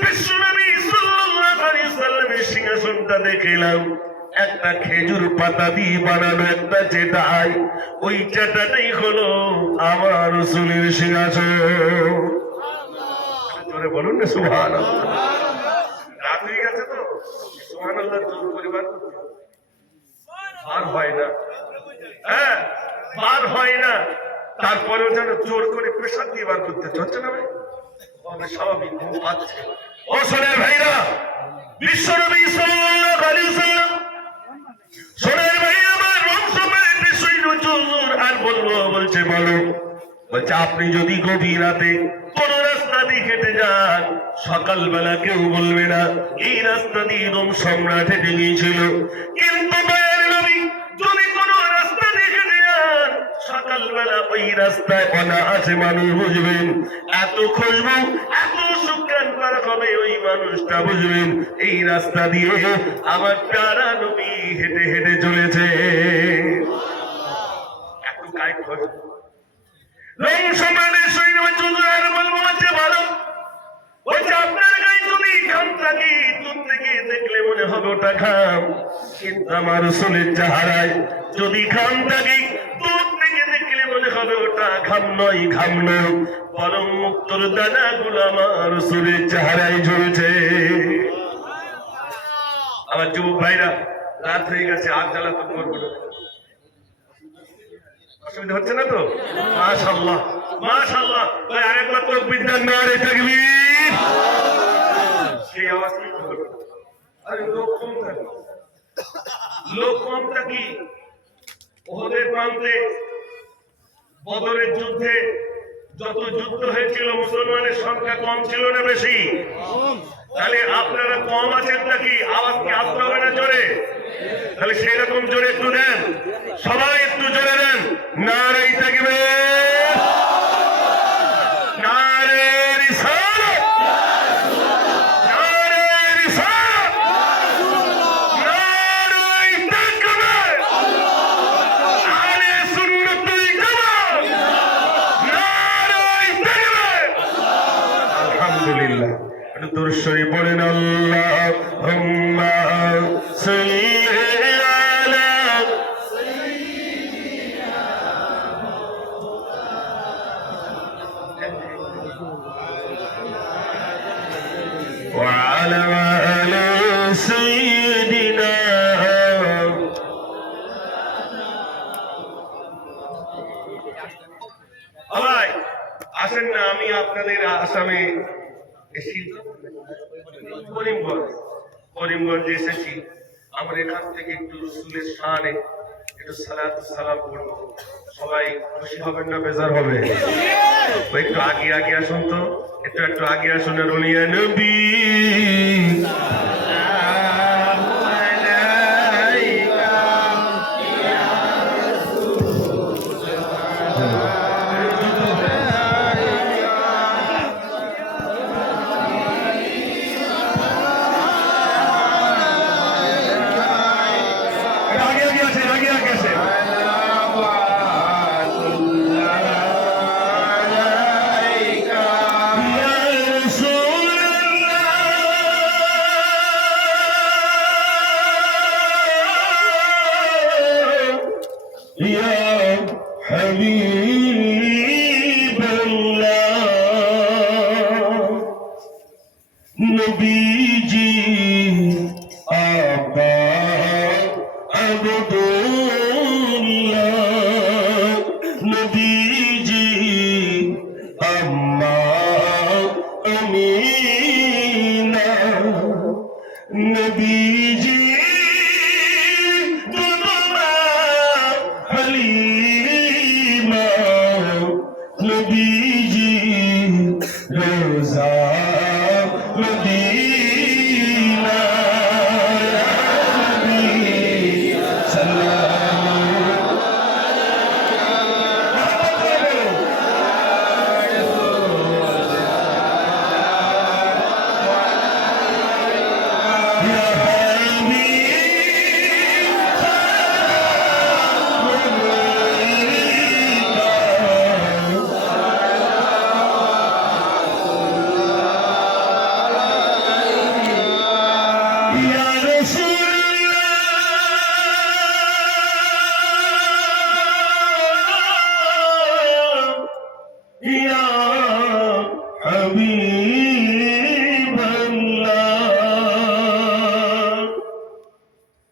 বিশ্বনবী সাল্লাল্লাহু আলাইহি সাল্লামের সিংহাসনটা দেখলাম একটা খেজুর পাতা দিয়ে বানানো একটা চেটাই, ওই চেটাটাই হলো আমার রাসূলের সিংহাসন। জোরে বলুন না সুবহানাল্লাহ। রাত হয়ে গেছে তো সুবহানাল্লাহ জোর পরিবার আর হয় না, হ্যাঁ বার হয় না, তারপরেও যেন জোর করে প্রেসার দিয়ে বার করতে হচ্ছে না ভাই, স্বাভাবিক ঘুম পাচ্ছে। ও সোনার ভাইরা, বিশ্বনবী সাল্লাল্লাহু আলাইহি সাল্লাম, সোনার ভাই আমার, রমজানের বিষয় নজর আর বলবো, বলছে বলো, বলছে আপনি যদি গভীর রাতে কোন রাস্তা দিয়ে হেঁটে যান, সকালবেলা কেউ বলবে না এই রাস্তা দিয়ে রোম সম্রাট হেঁটে গিয়েছিল। কিন্তু দয়ার নবী যদি কোন রাস্তা দিয়ে হেঁটে যান, সকালবেলা ওই রাস্তায় অনায়াসে মানুষ বুঝবেন, এত খুশবু এত সুঘ্রাণ পার হবে, ওই মানুষটা বুঝবেন এই রাস্তা দিয়ে আমার প্যারা নবী হেঁটে হেঁটে চলেছে। এত গায়ে খুশবু। রোম সম্রাটের সৈন্য আর বলবো, হচ্ছে ভালো, বলছে আপনার গায়ে যদি ঘাম থাকে, দূর থেকে দেখলে মনে হবে ওটা ঘাম, কিন্তু আমার রাসূলের চেহারায় যদি ঘাম থাকে, দূর থেকে দেখলে মনে হবে ওটা ঘাম নয়, ঘাম নয়, বরং মুক্তর দানাগুলো আমার রাসূলের চেহারায় ঝুলছে। আমার যুবক ভাইরা, রাত হয়ে গেছে, আর জ্বালাতন করবো না, অসুবিধা হচ্ছে না তো? মাশাআল্লাহ মাশাআল্লাহ। আরেকবার তাকবীর দেন, নারে তাকবীর। সেই আওয়াজ কি হলো? আরে লোক কম থাকে, লোক কম থাকি। ওদের প্রান্তে বদরের যুদ্ধে যত যুদ্ধ হয়েছিল, মুসলমানের সংখ্যা কম ছিল না বেশি? তাহলে আপনারা কম আছেন নাকি? আওয়াজ কি আসতে হবে না জোরে? তাহলে সেই রকম জোরে একটু দেন, সবাই একটু জোরে দেন, নারে তাকবীর, নারে রিসালাত, নারে রিসালাত, নারে তাকবীর। আমি আপনাদের আসামে এসেছি, করিমগঞ্জে এসেছি। আমরা এখান থেকে একটু রসুলের শানে একটু সালাত সালাম করবো। সবাই খুশি হবেন না বেজার হবে? একটু আগে আগে আসুন তো, একটু আগে আসুন। রুলিয়া নবী حبيب الله نبيجي أبا عبد الله نبيجي أما أمينة نبيجي नबीजी रोजा मदीना नबी حبيب الله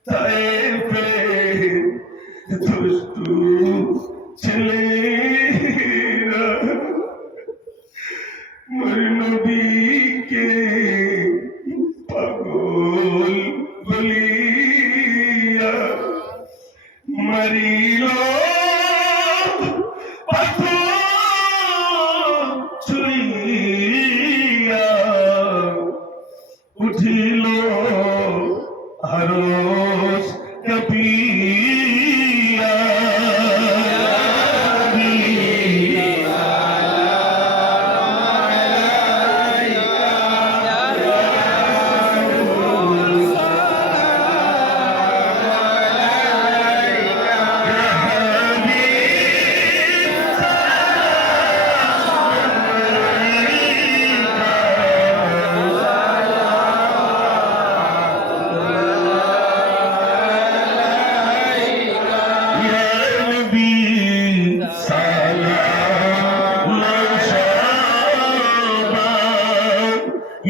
তাইফে দুষ্টু ছেলেরা মোর নবীকে পাগল বলিয়া মারিল উঠিল আরশ কাঁপিয়া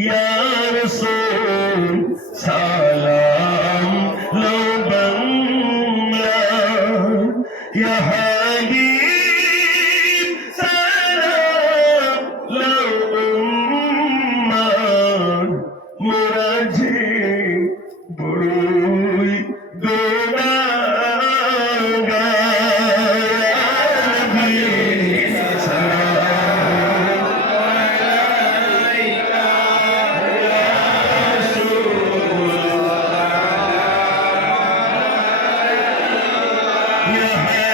Ya Rasul salam lubangnya ya Habib salam lubang muraji burui donaga Yeah.